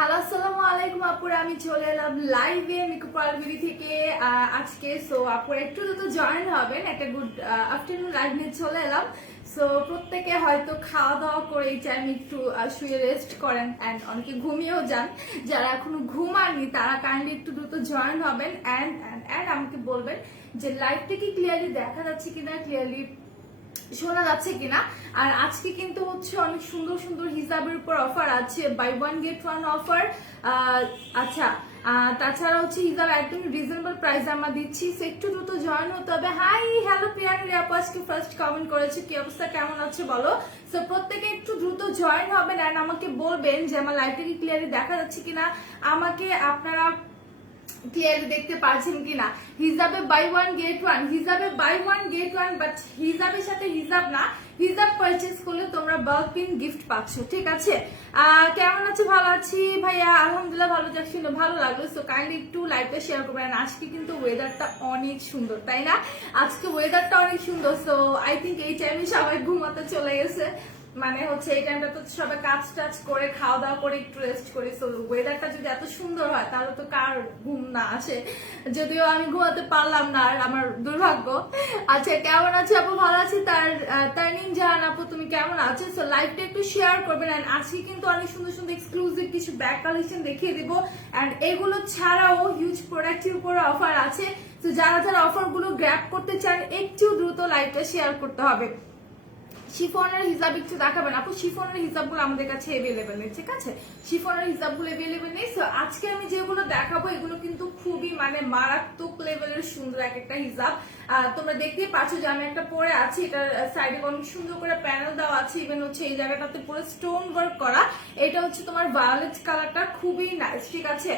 Hello আসসালামু আলাইকুম আপুরা, আমি চলে এলাম লাইভে মিকু পারবিডি থেকে আজকে। সো আপুরা একটু দ্রুত জয়েন হবেন, একটা গুড আফটারনুন লাইভ নিয়ে চলে এলাম। সো প্রত্যেকে হয়তো খাওয়া দাওয়া করে এই টাইমে একটু শুয়ে রেস্ট করেন অ্যান্ড অনেকে ঘুমিয়েও যান। যারা এখনো ঘুমাননি তারা কাইন্ডলি একটু দ্রুত জয়েন হবেন অ্যান্ড আমাকে বলবেন যে লাইভটা কি ক্লিয়ারলি দেখা যাচ্ছে কিনা, ক্লিয়ারলি শোনা যাচ্ছে কিনা। আর আজকে কিন্তু হচ্ছে অনেক সুন্দর সুন্দর হিসাবের উপর অফার আছে, buy one get one offer. আচ্ছা, তাছাড়া হচ্ছে হিসাব একদম রিজনেবল প্রাইস আমরা দিচ্ছি। একটু দ্রুত জয়েন হতে হবে। হাই হ্যালো প্রিয়াঙ্কা আপু, আজকে ফার্স্ট কমেন্ট করেছে, কি অবস্থা, কেমন আছে বলো। সো প্রত্যেকে একটু দ্রুত জয়েন হবেন অ্যান্ড আমাকে বলবেন যে আমার লাইভটা কি ক্লিয়ারলি দেখা যাচ্ছে কিনা, আমাকে আপনারা ক্লিয়ারলি দেখতে পাচ্ছেন কিনা। হিজাবে বাই ওয়ান গেট ওয়ান, হিজাবে buy one get one, but হিজাবের সাথে হিজাব না, হিজাব পারচেজ করলে তোমরা বাল্ক পিন গিফট পাচ্ছ, ঠিক আছে। কেমন আছো? ভালো আছি ভাইয়া, আলহামদুলিল্লাহ ভালো যাচ্ছি, ভালো লাগলো। সো কাইন্ডলি একটু লাইভটা শেয়ার করবেন। আজকে কিন্তু ওয়েদারটা অনেক সুন্দর, তাই না? আজকে ওয়েদারটা অনেক সুন্দর। সো আই থিঙ্ক এই টাইমে সবাই ঘুমাতে চলে গেছে, মানে হচ্ছে এই টাইমটা তো সবাই কাজ টাজ করে খাওয়া দাওয়া করে একটু রেস্ট করি। সো ওয়েদারটা যদি এত সুন্দর হয় তাহলে তো কার ঘুম না আসে, যদিও আমি ঘুমাতে পারলাম না, আর আমার দুর্ভাগ্য। আচ্ছা, কেমন আছে আপু? ভালো আছি। তার জাহান আপু, তুমি কেমন আছো? সো লাইভটা একটু শেয়ার করবেন। এন্ড আজকে কিন্তু অনেক সুন্দর সুন্দর এক্সক্লুসিভ কিছু ব্যাগ কালেকশন দেখিয়ে দিব। এন্ড এগুলো ছাড়াও হিউজ প্রোডাক্টের উপরে অফার আছে। তো যারা যারা অফার গুলো গ্র্যাব করতে চান একটু দ্রুত লাইভটা শেয়ার করতে হবে। শিফনের হিসাব একটু দেখাবেন আপু। শিফনের হিসাবগুলো আমাদের কাছে এভেলেবেল নেই, ঠিক আছে। শিফনের হিসাবগুলো এভেলেবেল নেই। সো আজকে আমি যেগুলো দেখাবো এগুলো কিন্তু খুবই মানে মারাত্মক লেভেলের সুন্দর এক একটা হিসাব। তোমরা দেখতেই পাচ্ছ যে আমি একটা পরে আছি, এটার সাইডে অনেক সুন্দর করে প্যানেল দেওয়া আছে। ইভেন হচ্ছে এই জায়গাটাতে পুরো স্টোন ওয়ার্ক করা। এটা হচ্ছে তোমার ভায়োলেট কালারটা, খুবই নাইস, ঠিক আছে।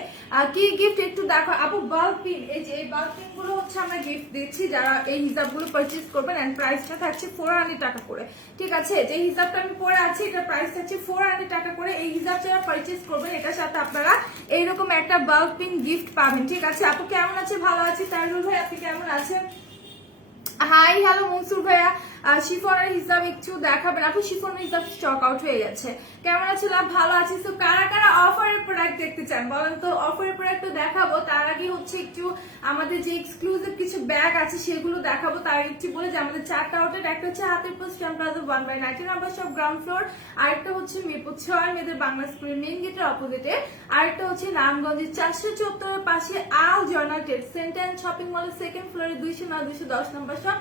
কি গিফট একটু দেখো আপু। বাল্ক পিন, এই যে এই বাল্ক পিন গুলো হচ্ছে আমরা গিফট দিচ্ছি যারা এই হিসাবগুলো পারচেজ করবেন। এন্ড প্রাইসটা থাকছে 400 টাকা করে, ঠিক আছে। যে হিসাবটা আমি পরে আছি এটার প্রাইস থাকছে 400 টাকা করে। এই হিসাব যারা পারচেজ করবেন এটার সাথে আপনারা এইরকম একটা বাল্ক পিন গিফট পাবেন, ঠিক আছে। আপু কেমন আছে? ভালো আছি। তাইরুল ভাই, আপনি কেমন আছেন? হাই হ্যালো মনসুর ভাইয়া, শিফনের হিসাব একটু দেখাবেন আপু। শিফনের হিসাব স্টক আউট হয়ে গেছে। কেমন আছেন? ভালো আছি। তো কারা কারা অফারের প্রোডাক্ট দেখতে চান বলেন তো? অফারের প্রোডাক্ট তো দেখাবো, তার আগে হচ্ছে একটু আমাদের যে এক্সক্লুসিভ কিছু ব্যাগ আছে সেগুলো দেখাবো। তার একটু বলে যে আমাদের 4টা আউটলেট, একটা হচ্ছে হাতির post stamp plaza 1/90 number shop ground floor, আরেকটা হচ্ছে মিরপুর 6 মেয়েদের বাংলা স্কুলের মেইন গেটের অপোজিটে, আরেকটা হচ্ছে নারায়ণগঞ্জের 474 পাশে আল জর্নাল ট্রেড সেন্টার শপিং মলের সেকেন্ড ফ্লোরে 209 210 নাম্বার শপ।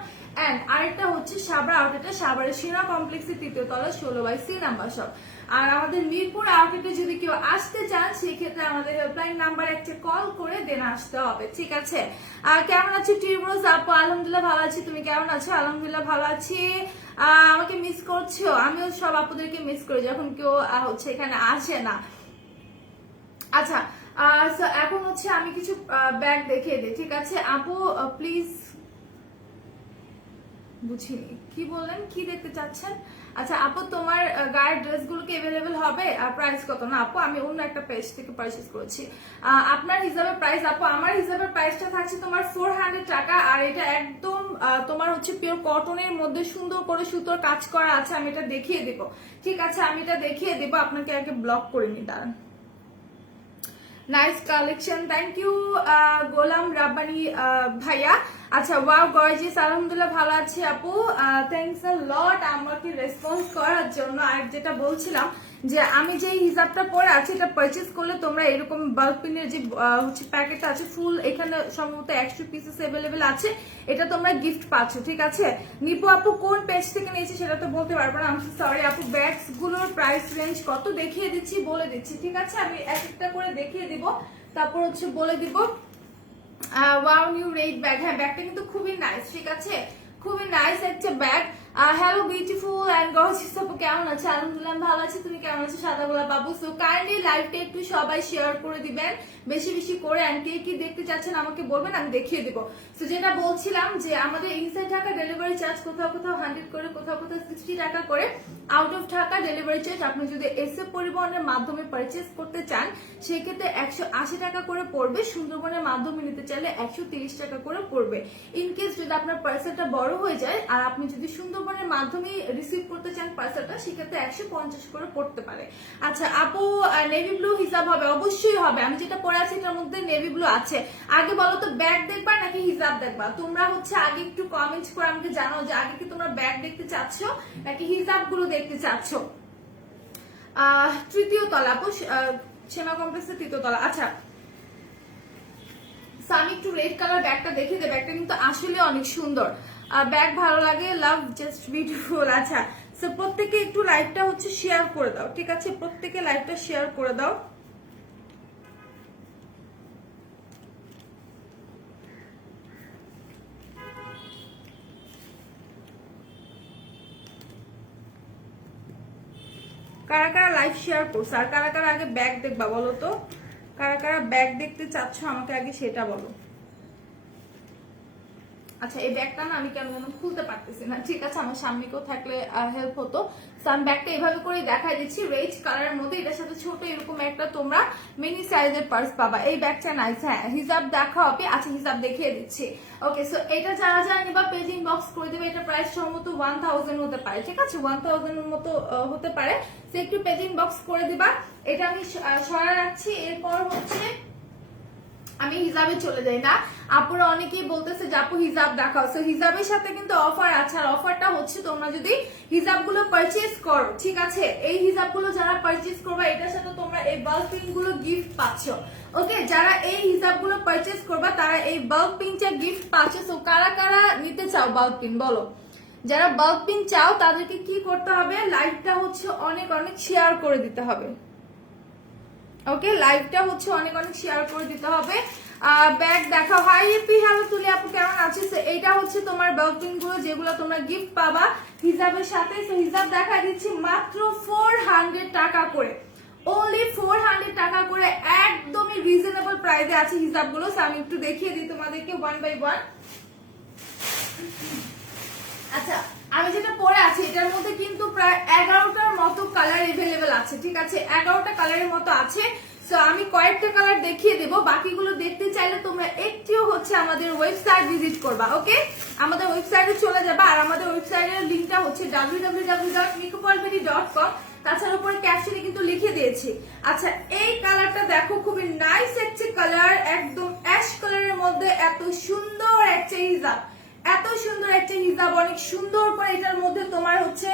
এন্ড আরেকটা হচ্ছে সাবরা আউটলেটে, সাবরের সিনা কমপ্লেক্সের 3য় তলা 16/C নাম্বার শপ। আর আমাদের মিরপুর আউটলেটে যদি কেউ আসতে চান সেক্ষেত্রে আমাদের হেল্পলাইন নাম্বার একটা কল করে দেন আসতে হবে, ঠিক আছে। আর কেমন আছো টিউবরোজ আপু? আলহামদুলিল্লাহ ভালো আছি, তুমি কেমন আছো? আলহামদুলিল্লাহ ভালো আছি। আমাকে মিস করছো? আমিও সব আপুদেরকে মিস করি যখন কেউ হচ্ছে এখানে আসে না। আচ্ছা, এখন হচ্ছে আমি কিছু ব্যাগ দেখিয়ে দিই, ঠিক আছে আপু প্লিজ। বুঝিনি কি বললেন, কি দেখতে চাচ্ছেন? আচ্ছা আপু, তোমার গায়ের ড্রেসগুলোকে अवेलेबल হবে? আর প্রাইস কত? না আপু, আমি অন্য একটা পেজ থেকে পারচেজ করেছি। আপনার হিসাবে প্রাইস আপু, আমার হিসাবে প্রাইসটা থাকছে তোমার 400 টাকা। আর এটা একদম তোমার হচ্ছে পিওর কটনের মধ্যে সুন্দর করে সুতোর কাজ করা আছে। আমি এটা দেখিয়ে দেবো, ঠিক আছে। আমি এটা দেখিয়ে দেবো, আপনাকে আগে ব্লক করে নি, দাঁড়ান। নাইস কালেকশন, থ্যাংক ইউ গোলাম রাব্বানি ভাইয়া। আচ্ছা, ওয়াও গর্জিয়াস, আলহামদুলিল্লাহ ভালো আছি আপু, থ্যাংকস আ লট আমাকে রেসপন্স করার জন্য। আর যেটা বলছিলাম যে আমি যে হিসাবটা পরে আছি এটা পারচেজ করলে তোমরা এরকম বাল্ক পিনের যে হচ্ছে প্যাকেটটা আছে ফুল, এখানে সম্ভবত 100 পিসেস अवेलेबल আছে, এটা তোমরা গিফট পাচ্ছ, ঠিক আছে। নিপু আপু কোন পেজ থেকে নিয়েছি সেটা তো বলতে পারবো না, আমি সরি আপু। ব্যাগস গুলোর প্রাইস রেঞ্জ কত দেখিয়ে দিচ্ছি, বলে দিচ্ছি, ঠিক আছে। আমি এক একটা করে দেখিয়ে দিব, তারপর হচ্ছে বলে দিব। ওয়াও নিউ রেড ব্যাগ, হ্যাঁ ব্যাগটা কিন্তু খুবই নাইস, ঠিক আছে, খুবই নাইস একটা bag. Hello beautiful and gorgeous আপু, কেমন আছে? আলহামদুলিল্লাহ ভালো আছি, তুমি কেমন আছো? সাদা গোলাপ বাবু। সো কাইন্ডলি লাইভটা একটু সবাই শেয়ার করে দিবেন বেশি বেশি করে। এন্ড কে কি দেখতে চাচ্ছেন আমাকে বলবেন, আমি দেখিয়ে দিব। সো যেটা বলছিলাম যে আমাদের ইনসাইড ঢাকা ডেলিভারি চার্জ কোথাও কোথাও 100 করে, কোথাও কোথাও 60 টাকা করে। Out of Dhaka delivery charge আপনি যদি এসএ পরিবহনের মাধ্যমে পারচেজ করতে চান সেক্ষেত্রে 180 টাকা করে পড়বে, সুন্দরবনের মাধ্যমে নিতে চাইলে 130 টাকা করে পড়বে। ইনকেস যদি আপনার পার্সেলটা বড় হয়ে যায় আর আপনি যদি সুন্দরবনের মাধ্যমে রিসিভ করতে চান পার্সেলটা সেক্ষেত্রে 150 করে পড়তে পারে। আচ্ছা আপু নেভি ব্লু হিসাব হবে? অবশ্যই হবে, আমি যেটা পরে আছি এটার মধ্যে নেভি ব্লু আছে। আগে বলো তো ব্যাগ দেখবা নাকি হিজাব দেখবা? তোমরা হচ্ছে আগে একটু কমেন্ট করে আমাকে জানাও যে আগে কি তোমরা ব্যাগ দেখতে চাচ্ছ নাকি হিজাব গুলো দেখতে চাচ্ছ। তৃতীয় তলা আপু, সেনা কমপ্লেক্সের তৃতীয় তলা। আচ্ছা আমি একটু রেড কালার ব্যাগটা দেখে দে, ব্যাগটা কিন্তু আসলে অনেক সুন্দর, ব্যাগ ভালো লাগে, লাভ জাস্ট বিউটিফুল। আচ্ছা সো প্রত্যেকে একটু লাইভটা হচ্ছে শেয়ার করে দাও, ঠিক আছে? প্রত্যেকে লাইভটা শেয়ার করে দাও। কারা কারা লাইভ শেয়ার করছো আর কারা কারা আগে ব্যাগ দেখবা বলো তো? কারা কারা ব্যাগ দেখতে চাচ্ছ আমাকে আগে সেটা বলো। আচ্ছা এই ব্যাগটা না আমি কেন যেন খুলতে পারতেছি না, ঠিক আছে? আমার সামনে কেউ থাকলে হেল্প হতো। আমি ব্যাগটা এভাবে করে দেখাই দিচ্ছি রেড কালারের মধ্যে, এটার সাথে ছোট এরকম একটা তোমরা মিনি সাইজের পার্স পাবা। এই ব্যাগটা নাইস। হ্যাঁ হিসাব দেখা হবে। আচ্ছা হিসাব দেখিয়ে দিচ্ছি। ওকে সো এটা যারা যারা নিবা পেজ ইনবক্স করে দেবে। এটা প্রাইস সম্ভবত 1000 হতে পারে, ঠিক আছে? 1000 এর মতো হতে পারে, সো একটু পেজ ইনবক্স করে দিবা। এটা আমি সরা রাখছি। এরপর হচ্ছে আমি হিজাবে চলে যাই না, আপুরা অনেকেই বলতেছে যে আপু হিজাব দেখাও। সো হিজাবের সাথে কিন্তু অফার আছে, আর অফারটা হচ্ছে তোমরা যদি হিজাবগুলো পারচেজ করো, ঠিক আছে? এই হিজাবগুলো যারা পারচেজ করবে এটার সাথে তোমরা এই বাল্ক পিন গুলো গিফট পাচ্ছ। ওকে যারা এই হিজাবগুলো পারচেজ করবে তারা এই বাল্ক পিনটা গিফট পাচ্ছ। সো কারা কারা নিতে চাও বাল্ক পিন বলো? যারা বাল্ক পিন চাও তাদেরকে কি করতে হবে? লাইভটা হচ্ছে অনেক অনেক শেয়ার করে দিতে হবে। ওকে লাইভটা হচ্ছে অনেক অনেক শেয়ার করে দিতে হবে। ব্যাগ দেখা হয় এপি। হ্যালো তুলি আপু কেমন আছিস? এইটা হচ্ছে তোমার বাল্কিং গুলো যেগুলো তোমরা গিফট পাবা হিজাবের সাথে। তো হিজাব দেখা দিচ্ছি মাত্র 400 টাকা করে, ওনলি 400 টাকা করে, একদমই রিজনেবল প্রাইসে আছে হিজাব গুলো। আমি একটু দেখিয়ে দিই তোমাদেরকে ওয়ান বাই ওয়ান। আচ্ছা আমি যেটা পরে আছি এটার মধ্যে কিন্তু প্রায় 11টার মতো কালার এভেলেবেল আছে, ঠিক আছে? 11টা কালারের মতো আছে। সো আমি কয়েকটা কালার দেখিয়ে দেবো, বাকিগুলো দেখতে চাইলে তোমরা একটিও হচ্ছে আমাদের ওয়েবসাইট ভিজিট করবা। ওকে আমাদের ওয়েবসাইটে চলে যাবা, আর আমাদের ওয়েবসাইটের লিঙ্কটা হচ্ছে www.mikopalbedi.com। তাছাড়া উপরে ক্যাপশনে কিন্তু লিখে দিয়েছি। আচ্ছা এই কালারটা দেখো, খুবই নাইস একটা কালার, একদম অ্যাশ কালারের মধ্যে এত সুন্দর একটা হিজাব, এত সুন্দর একটা হিজাব, অনেক সুন্দর করে এটার মধ্যে তোমার হচ্ছে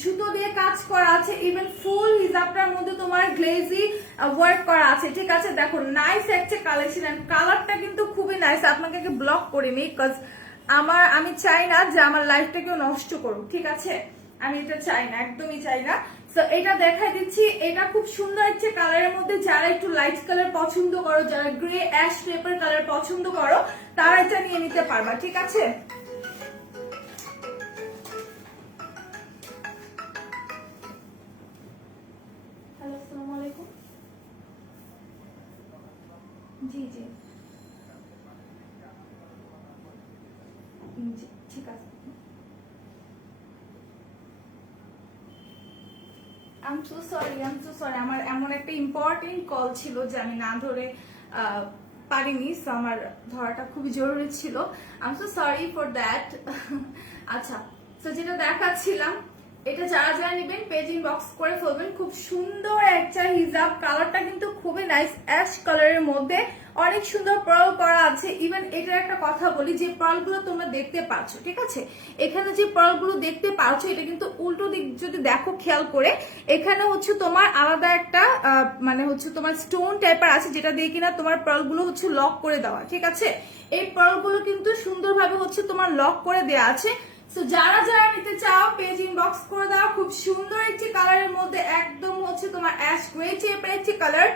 সুতো দিয়ে কাজ করা আছে। ইভেন ফুল হিজাবটার মধ্যে তোমার গ্লেজি ওয়ার্ক করা আছে, ঠিক আছে? দেখো নাইস একটা কালেকশন, এন্ড কালারটা কিন্তু খুবই নাইস। আপনাকে ব্লক করিনি বিকজ আমি চাই না যে আমার লাইফটা কেউ নষ্ট করুক, ঠিক আছে? আমি এটা চাই না, একদমই চাই না। তো এটা দেখাই দিচ্ছি, এটা খুব সুন্দর একটা কালারের মধ্যে। যারা একটু লাইট কালার পছন্দ করো, যারা গ্রে অ্যাশ পেপার কালার পছন্দ করো তারা এটা নিয়ে নিতে পারবা, ঠিক আছে? হ্যালো আসসালামু আলাইকুম। জি জি ঠিক আছে। I'm so sorry, আমার এমন একটা ইম্পর্টেন্ট কল ছিল যে আমি না ধরে পারিনি। সো আমার ধরাটা খুবই জরুরি ছিল। I'm so sorry for that. আচ্ছা তো যেটা দেখাচ্ছিলাম, এটা যারা যারা নেবেন পেজ ইনবক্স করে ফেলবেন। খুব সুন্দর একটা হিজাব, কালারটা কিন্তু খুবই নাইস, অ্যাশ কালারের মধ্যে অনেক সুন্দর পার্ল করা আছে। ইভেন এটার একটা কথা বলি, যে পার্লগুলো তোমরা দেখতে পাচ্ছ, ঠিক আছে? এখানে যে পার্লগুলো দেখতে পাচ্ছ এটা কিন্তু উল্টো দিক যদি দেখো খেয়াল করে, এখানে হচ্ছে তোমার আলাদা একটা মানে হচ্ছে তোমার স্টোন টাইপের আছে যেটা দিয়ে কিনা তোমার পার্লগুলো হচ্ছে লক করে দেওয়া, ঠিক আছে? এই পার্লগুলো কিন্তু সুন্দরভাবে হচ্ছে তোমার লক করে দেওয়া আছে। সো যারা যারা নিতে চাও পেজ ইনবক্স করে দাও। খুব সুন্দর একটি কালারের মধ্যে, একদম হচ্ছে তোমার অ্যাশ গ্রে টাইপের একটি কালার।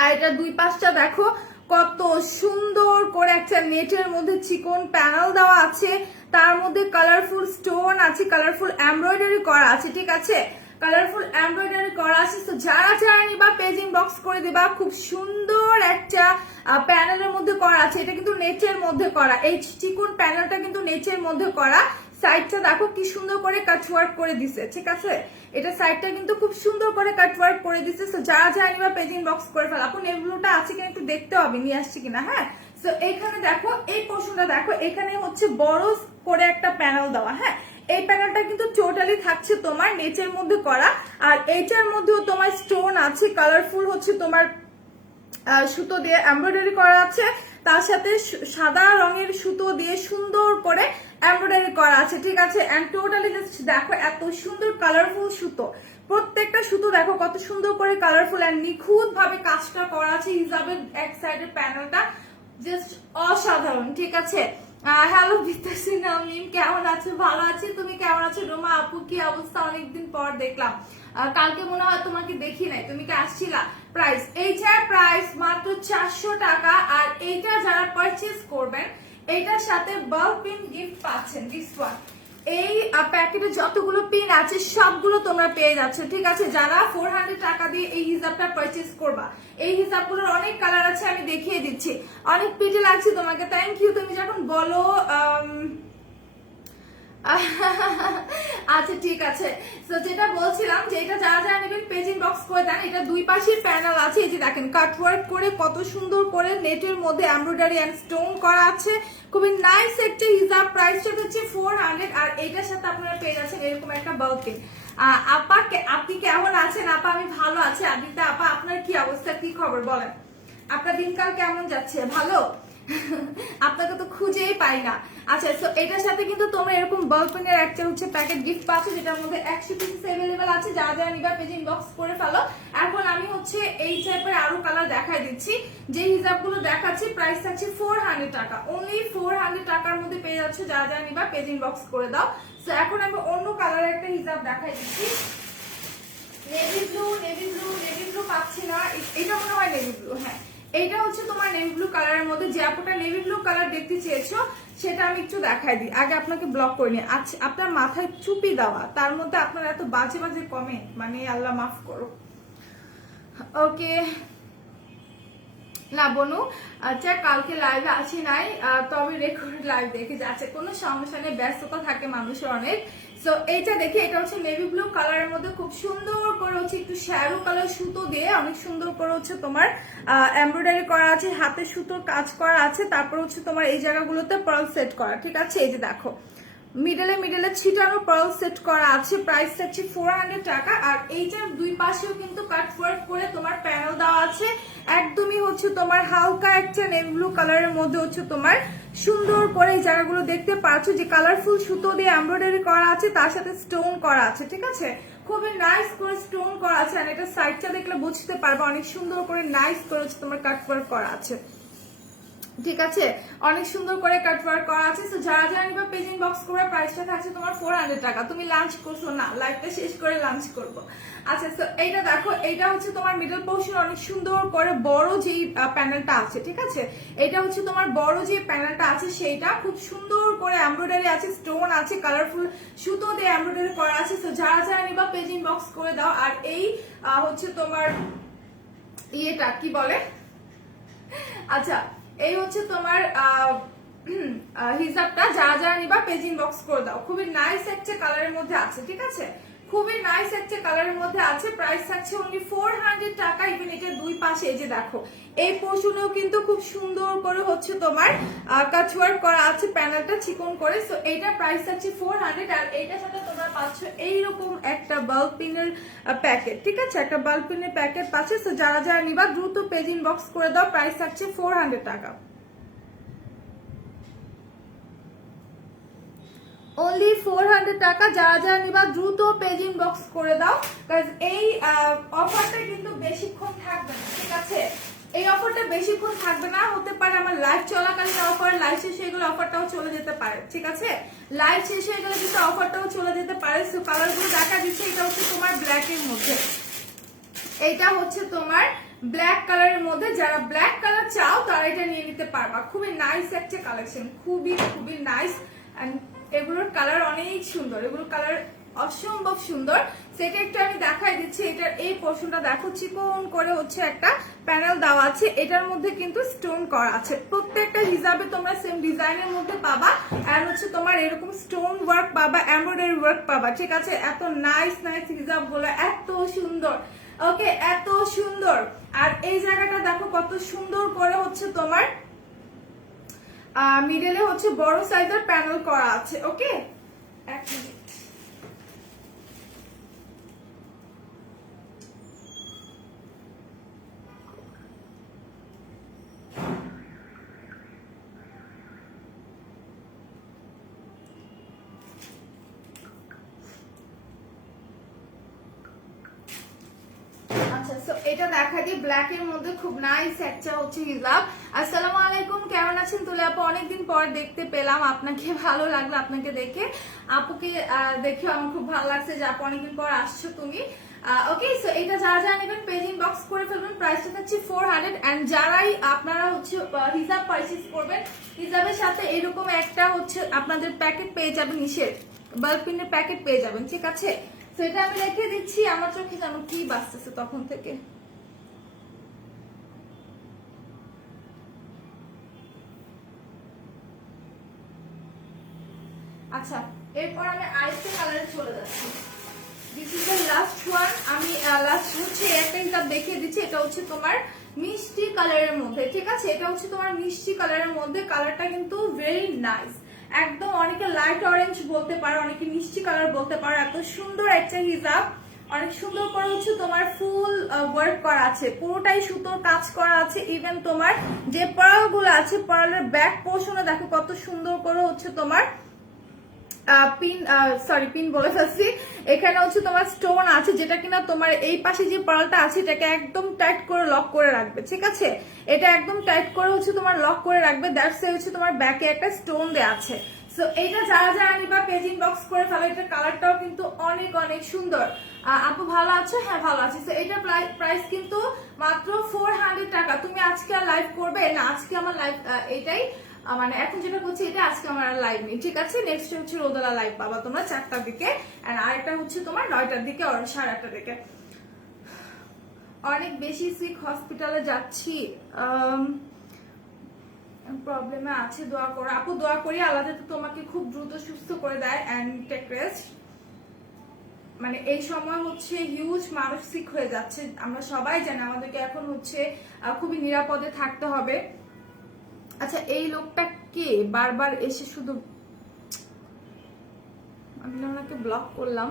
আর এটা দুই পাশটা দেখো কত সুন্দর করে একটা নেটের মধ্যে চিকন প্যানেল দেওয়া আছে, তার মধ্যে কালারফুল স্টোন আছে, কালারফুল এমব্রয়ডারি করা আছে, ঠিক আছে? কালারফুল এমব্রয়ডারি করা আছে। তো যারা যারা নিবা পেজ ইনবক্স করে দিবা। খুব সুন্দর একটা প্যানেলের মধ্যে করা আছে, এটা কিন্তু নেটের মধ্যে করা, এই চিকন প্যানেলটা কিন্তু নেটের মধ্যে করা। সাইডটা দেখো কি সুন্দর করে কাটওয়ার্ক করে দিছে, ঠিক আছে? এটা সাইডটা কিন্তু খুব সুন্দর করে কাটওয়ার্ক করে দিছে। সো যারা যারা নিবা পেজ ইনবক্স করে ফেল। আপু নেভি ব্লুটা আছে কিনা একটু দেখতে হবে, নিয়ে আসছি কিনা। হ্যাঁ, সো এইখানে দেখো, এই পোর্শনটা দেখো, এখানে হচ্ছে বড় করে একটা প্যানেল দেওয়া। হ্যাঁ, এই প্যানেলটা কিন্তু টোটালি থাকছে তোমার নেচের মধ্যে করা, আর এইটার মধ্যেও তোমার স্টোন আছে, কালারফুল হচ্ছে তোমার সুতো দিয়ে এমব্রয়ডারি করা আছে, তার সাথে সাদা রঙের সুতো দিয়ে সুন্দর করে এমব্রয়ডারি করা আছে, ঠিক আছে? এন্ড টোটালি জাস্ট দেখো এত সুন্দর কালারফুল সুতো, প্রত্যেকটা সুতো দেখো কত সুন্দর করে কালারফুল এন্ড নিখুঁত ভাবে কাজটা করা আছে। হিজাবের এক সাইডের প্যানেলটা জাস্ট অসাধারণ, ঠিক আছে? হ্যালো বিতাসী নামিম, কেমন আছো? ভালো আছি, তুমি কেমন আছো? রোমা আপু কি অবস্থা? অনেকদিন পর দেখলাম, কালকে মনে হয় তোমাকে দেখি নাই, তুমি কি আসছিলা? প্রাইস, এইটার প্রাইস মাত্র 400 টাকা। আর এইটা যারা পারচেজ করবেন এইটার সাথে বাল্ক পিন গিফট পাচ্ছেন, দিস ওয়ান। এই প্যাকেটে যতগুলো পিন আছে সবগুলো তোমরা পেয়ে যাচ্ছে, ঠিক আছে? যারা 400 টাকা দিয়ে এই হিজাবটা পারচেজ করবা, এই হিজাবগুলোর অনেক কালার আছে, আমি দেখিয়ে দিচ্ছি। অনেক পিটে লাগছে তোমাকে, থ্যাংক ইউ। তুমি যখন বলো আচ্ছা ঠিক আছে। তো যেটা বলছিলাম যে এটা যারা যারা নেবেন পেজ ইনবক্স করে দেন। এটা দুই পাশের প্যানেল আছে, এই যে দেখেন কাটওয়ার্ক করে কত সুন্দর করে নেটের মধ্যে এমব্রয়ডারি এন্ড স্টোন করা আছে, খুবই নাইস একটা হিজাব। প্রাইসটা হচ্ছে 400, আর এইটার সাথে আপনারা পেয়ে যাচ্ছেন এরকম একটা বাল্কিং। আপা আপনি কেমন আছেন? আপা আমি ভালো আছি। আদিত্যা আপা আপনার কি অবস্থা, কি খবর বলেন? আপনার দিনকাল কেমন যাচ্ছে? ভালো? আপনাকে তো খুঁজেই পাই না। আচ্ছা, তো এটার সাথে কিন্তু তোমরা এরকম বল পেনের একটা হচ্ছে প্যাকেট গিফট পাচ্ছ, যেটার মধ্যে 100 পিস अवेलेबल আছে। যারা যারা নিবা পেজ ইনবক্স করে ফেলো। এখন আমি হচ্ছে এই টাইপের আরো কালার দেখাই দিচ্ছি। যে হিজাবগুলো দেখাচ্ছি প্রাইস থাকছে 400 টাকা, অনলি 400 টাকার মধ্যে পেয়ে যাচ্ছে। যারা যারা নিবা পেজ ইনবক্স করে দাও। তো এখন আমি অন্য কালারের একটা হিজাব দেখাই দিচ্ছি। Navy blue, navy blue, navy blue পাচ্ছি না, এটা মনে হয় নেভি ব্লু। হ্যাঁ, এইটা হচ্ছে তোমার নেভি ব্লু কালারের মধ্যে। যে আপুটা নেভি ব্লু কালার দেখতে চেয়েছো সেটা আমি একটু দেখাই দিই। আগে আপনাকে ব্লক করে নিই। আচ্ছা, আপনার মাথায় চুপি দেওয়া, তার মধ্যে আপনার এত বাজে বাজে কমেন্ট, মানে আল্লাহ মাফ করো। ওকে না বনু, আচ্ছা কালকে লাইভে আসি নাই, তবে রেকর্ড লাইভ দেখে যাচ্ছে, কোনো সমস্যা নেই, ব্যস্ততা থাকে মানুষের অনেক। সো এইটা দেখে, এটা হচ্ছে নেভি ব্লু কালারের মধ্যে খুব সুন্দর করে হচ্ছে একটু শ্যারো কালার সুতো দিয়ে অনেক সুন্দর করে হচ্ছে তোমার এমব্রয়ডারি করা আছে, হাতে সুতোর কাজ করা আছে, তারপর হচ্ছে তোমার এই জায়গাগুলোতে পার্ল সেট করা, ঠিক আছে? এই যে দেখো মিডলে মিডলে ছিটানো পার্ল সেট করা আছে। প্রাইস থাকছে 400 টাকা। আর এইটার দুই পাশেও কিন্তু কাট ওয়ার্ক করে তোমার প্যানেল দেওয়া আছে। একদমই হচ্ছে তোমার হালকা একটা নেভি ব্লু কালারের মধ্যে হচ্ছে তোমার সুন্দর করে এই জায়গাগুলো দেখতে পাচ্ছ যে কালারফুল সুতো দিয়ে এমব্রয়ডারি করা আছে, তার সাথে স্টোন করা আছে, ঠিক আছে? খুবই নাইস করে স্টোন করা আছে। আর এটা সাইডটা দেখলে বুঝতে পারবে অনেক সুন্দর করে নাইস করে হচ্ছে তোমার কাট ওয়ার্ক করা আছে, ঠিক আছে? অনেক সুন্দর করে কাটওয়ার্ক করা আছে। তো যারা যারা নিবা পেজ ইনবক্স করে, প্রাইসটা থাকছে তোমার 400 টাকা। তুমি লাঞ্চ করছো না, লাইভটা শেষ করে লাঞ্চ করবো। আচ্ছা, তো এইটা দেখো, এইটা হচ্ছে তোমার মিডল পোর্শন অনেক সুন্দর করে বড় যে প্যানেলটা আছে, ঠিক আছে? এটা হচ্ছে তোমার বড় যে প্যানেলটা আছে সেইটা খুব সুন্দর করে এমব্রয়ডারি আছে, স্টোন আছে, কালারফুল সুতো দিয়ে এমব্রয়ডারি করা আছে। তো যারা যারা নিবা পেজ ইনবক্স করে দাও। আর এই হচ্ছে তোমার ইয়েটা কি বলে, আচ্ছা এই হচ্ছে তোমার হিজাবটা যারা যারা নিবা পেজ ইনবক্স করে দাও। খুবই নাইস একটা কালারের মধ্যে আছে, ঠিক আছে? খুবই নাইস একটা কালারের মধ্যে আছে। প্রাইস থাকছে অনলি 400 টাকা। ইভেন এটার দুই পাশে এই যে দেখো এই পোর্শনেও কিন্তু খুব সুন্দর করে হচ্ছে তোমার কাটওয়ার্ক করা আছে, প্যানেলটা চিকন করে। সো এইটার প্রাইস থাকছে 400। আর এইটার সাথে তোমরা পাচ্ছ এইরকম একটা বাল্ব পিনের প্যাকেট, ঠিক আছে? একটা বাল্ব পিনের প্যাকেট পাচ্ছে। সো যারা যারা নিবা দ্রুত পেজ ইনবক্স করে দাও। প্রাইস থাকছে 400 টাকা, অনলি 400 টাকা। যারা যারা নিবা দ্রুত পেজ ইনবক্স করে দাও। কারণ এই অফারটা কিন্তু বেশিক্ষণ থাকবে না, ঠিক আছে? এই অফারটা বেশিক্ষণ থাকবে না, হতে পারে আমার লাইভ চলাকালীন অফার, লাইভ শেষ হয়ে গেলে অফারটাও চলে যেতে পারে, ঠিক আছে? লাইভ শেষ হয়ে গেলে কিন্তু অফারটাও চলে যেতে পারে। সো কালারগুলো দেখা দিচ্ছে, এটা হচ্ছে তোমার ব্ল্যাক এর মধ্যে, এইটা হচ্ছে তোমার ব্ল্যাক কালারের মধ্যে। যারা ব্ল্যাক কালার চাও তারা এটা নিয়ে নিতে পারবা। খুবই নাইস একটা কালেকশন, খুবই খুবই নাইস। এন্ড এগুলোর কালার অনেক সুন্দর, এগুলোর কালার অসম্ভব সুন্দর। সেটা একটু আমি দেখাই দিচ্ছি। এটার এই পোর্শনটা দেখো, চিকন করে হচ্ছে একটা প্যানেল দেওয়া আছে, এটার মধ্যে কিন্তু স্টোন করা আছে। প্রত্যেকটা হিজাবে তোমরা সেম ডিজাইনের মধ্যে পাবা, আর হচ্ছে তোমার এরকম স্টোন ওয়ার্ক পাবা, এমব্রয়ডারি ওয়ার্ক পাবা, ঠিক আছে। এত নাইস নাইস হিজাব গুলো, এত সুন্দর, ওকে, এত সুন্দর। আর এই জায়গাটা দেখো কত সুন্দর করে হচ্ছে তোমার মিডলে হচ্ছে বড় সাইজের প্যানেল করা আছে, ওকে। এক মিনিট, আচ্ছা। সো এটা দেখা দিই ব্ল্যাক এর মধ্যে, খুব নাইস একটা হচ্ছে হিজাব। আসসালামু আলাইকুম, কেমন আছেন তুলে আপু? অনেকদিন পর দেখতে পেলাম আপনাকে, ভালো লাগলো আপনাকে দেখে। আপুকে দেখেও আমার খুব ভালো লাগছে যে আপু অনেকদিন পর আসছো তুমি। ওকে, সো এটা যারা যারা নেবেন পেজ ইনবক্স করে ফেলবেন। প্রাইসটা হচ্ছে 400, এন্ড যারাই আপনারা হচ্ছে হিজাব পারচেজ করবেন, হিজাবের সাথে এরকম একটা হচ্ছে আপনাদের প্যাকেট পেয়ে যাবেন, নিষেধ বাল্ব পিনের প্যাকেট পেয়ে যাবেন, ঠিক আছে। সেটা আমি রেখে দিচ্ছি। আমার চোখে যেন কি বাঁচতেছে তখন থেকে। আচ্ছা, এরপর আমি আরেকটা কালারে চলে যাচ্ছি। This is the last one. আমি লাস্ট হচ্ছে একটা হিসাব দেখিয়ে দিচ্ছি। এটা হচ্ছে তোমার মিষ্টি কালারের মধ্যে, ঠিক আছে। এটা হচ্ছে তোমার মিষ্টি কালারের মধ্যে, কালারটা কিন্তু ভেরি নাইস, একদম অনেকে লাইট অরেঞ্জ বলতে পারো, অনেকে মিষ্টি কালার বলতে পারো। এত সুন্দর একটা হিজাব, অনেক সুন্দর করে হচ্ছে তোমার ফুল ওয়ার্ক করা আছে, পুরোটাই সুতোর কাজ করা আছে। ইভেন তোমার যে পার্ল গুলো আছে, পার্লের ব্যাক পোর্শনে দেখো কত সুন্দর করে হচ্ছে তোমার পিন, সরি পিন বলে ফেলছি, এখানে হচ্ছে তোমার স্টোন আছে, যেটা কিনা তোমার এই পাশে যে পার্লটা আছে এটাকে একদম টাইট করে লক করে রাখবে, ঠিক আছে। এটা একদম টাইট করে হচ্ছে তোমার লক করে রাখবে। দ্যাটস হচ্ছে তোমার ব্যাকে একটা স্টোন দেয়া আছে। সো এইটা যারা যারা নিবা পেজ ইনবক্স করে ফেলো। এটার কালারটাও কিন্তু অনেক অনেক সুন্দর। আপু ভালো আছো? হ্যাঁ ভালো আছি। সো এটার প্রাইস কিন্তু মাত্র 400 টাকা। তুমি আজকে আর লাইভ করবে না? আজকে আমার লাইভ এটাই, মানে এখন যেটা করছি এটা, আজকে আমার লাইভ নেই, ঠিক আছে। নেক্সট হচ্ছে রোদলা লাইভ পাবা তোমরা 4টার দিকে, এন্ড আরেকটা হচ্ছে তোমার 9টার দিকে আর 8:30টার দিকে। অনেক বেশি সিক, হসপিটালে যাচ্ছি, প্রবলেমে আছে, দোয়া করো আপু। দোয়া করি আল্লাহ যাতে তোমাকে খুব দ্রুত সুস্থ করে দেয় এন্ড টেক রেস্ট। মানে এই সময় হচ্ছে হিউজ মানুষ সিক হয়ে যাচ্ছে, আমরা সবাই জানি। আমাদেরকে এখন হচ্ছে খুবই নিরাপদে থাকতে হবে। আচ্ছা, এই লোকটা কে বারবার এসে শুধু, আমি ওনাকে ব্লক করলাম,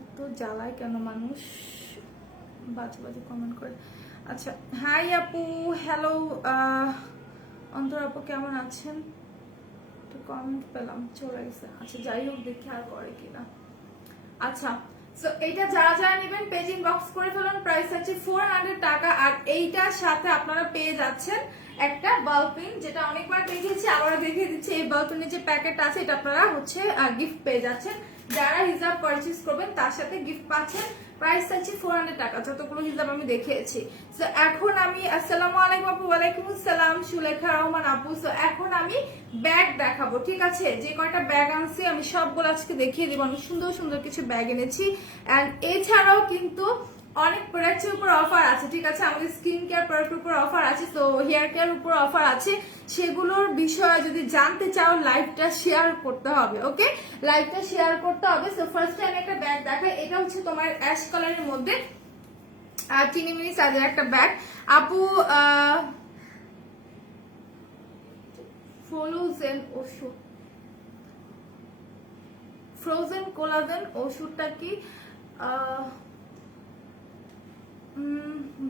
এত জ্বালায় কেন মানুষ, বাজে বাজে কমেন্ট করে। আচ্ছা, হাই আপু, হ্যালো অন্তর আপু, কেমন আছেন? তো কমেন্ট পেলাম, চলে গেছে। আচ্ছা যাই হোক, দেখি আর করে কিনা। আচ্ছা, সো এইটা যারা যারা নেবেন পেজ ইনবক্স করে ফেলুন। প্রাইস আছে 400 টাকা। আর এইটার সাথে আপনারা পেয়ে যাচ্ছেন একটা বাল্ব পিন, যেটা অনেকবার দেখিয়েছি, আবারও দেখিয়ে দিচ্ছি। এই বাল্ব পিনের যে প্যাকেট আছে এটা আপনারা হচ্ছে গিফট পেয়ে যাচ্ছেন। যারা হিজাব পারচেজ করবেন তার সাথে গিফট পাচ্ছেন। প্রাইস আছে 400 টাকা, যতগুলো হিজাব আমি দেখিয়েছি। সো এখন আমি, আসসালামু আলাইকুম আপু। ওয়ালাইকুম আসসালাম সুলেখা রহমান আপু। সো এখন আমি ব্যাগ দেখাবো, ঠিক আছে। যে কয়টা ব্যাগ আনছি আমি সবগুলো আজকে দেখিয়ে দিব। আমি সুন্দর সুন্দর কিছু ব্যাগ এনেছি, এন্ড এছাড়াও কিন্তু অনেক প্রোডাক্টের উপর অফার আছে, ঠিক আছে। আমাদের স্কিন কেয়ার প্রোডাক্টের উপর অফার আছে, তো হেয়ার কেয়ার উপর অফার আছে। সেগুলোর বিষয়ে যদি জানতে চাও লাইভটা শেয়ার করতে হবে, ওকে, লাইভটা শেয়ার করতে হবে। সো ফার্স্ট আমি একটা ব্যাগ দেখাই। এটা হচ্ছে তোমার অ্যাশ কালারের মধ্যে চিনি মিনি সাইজের একটা ব্যাগ। আপু ফ্রোজেন ওষুধ, ফ্রোজেন কোলাজেন ওষুধটা কি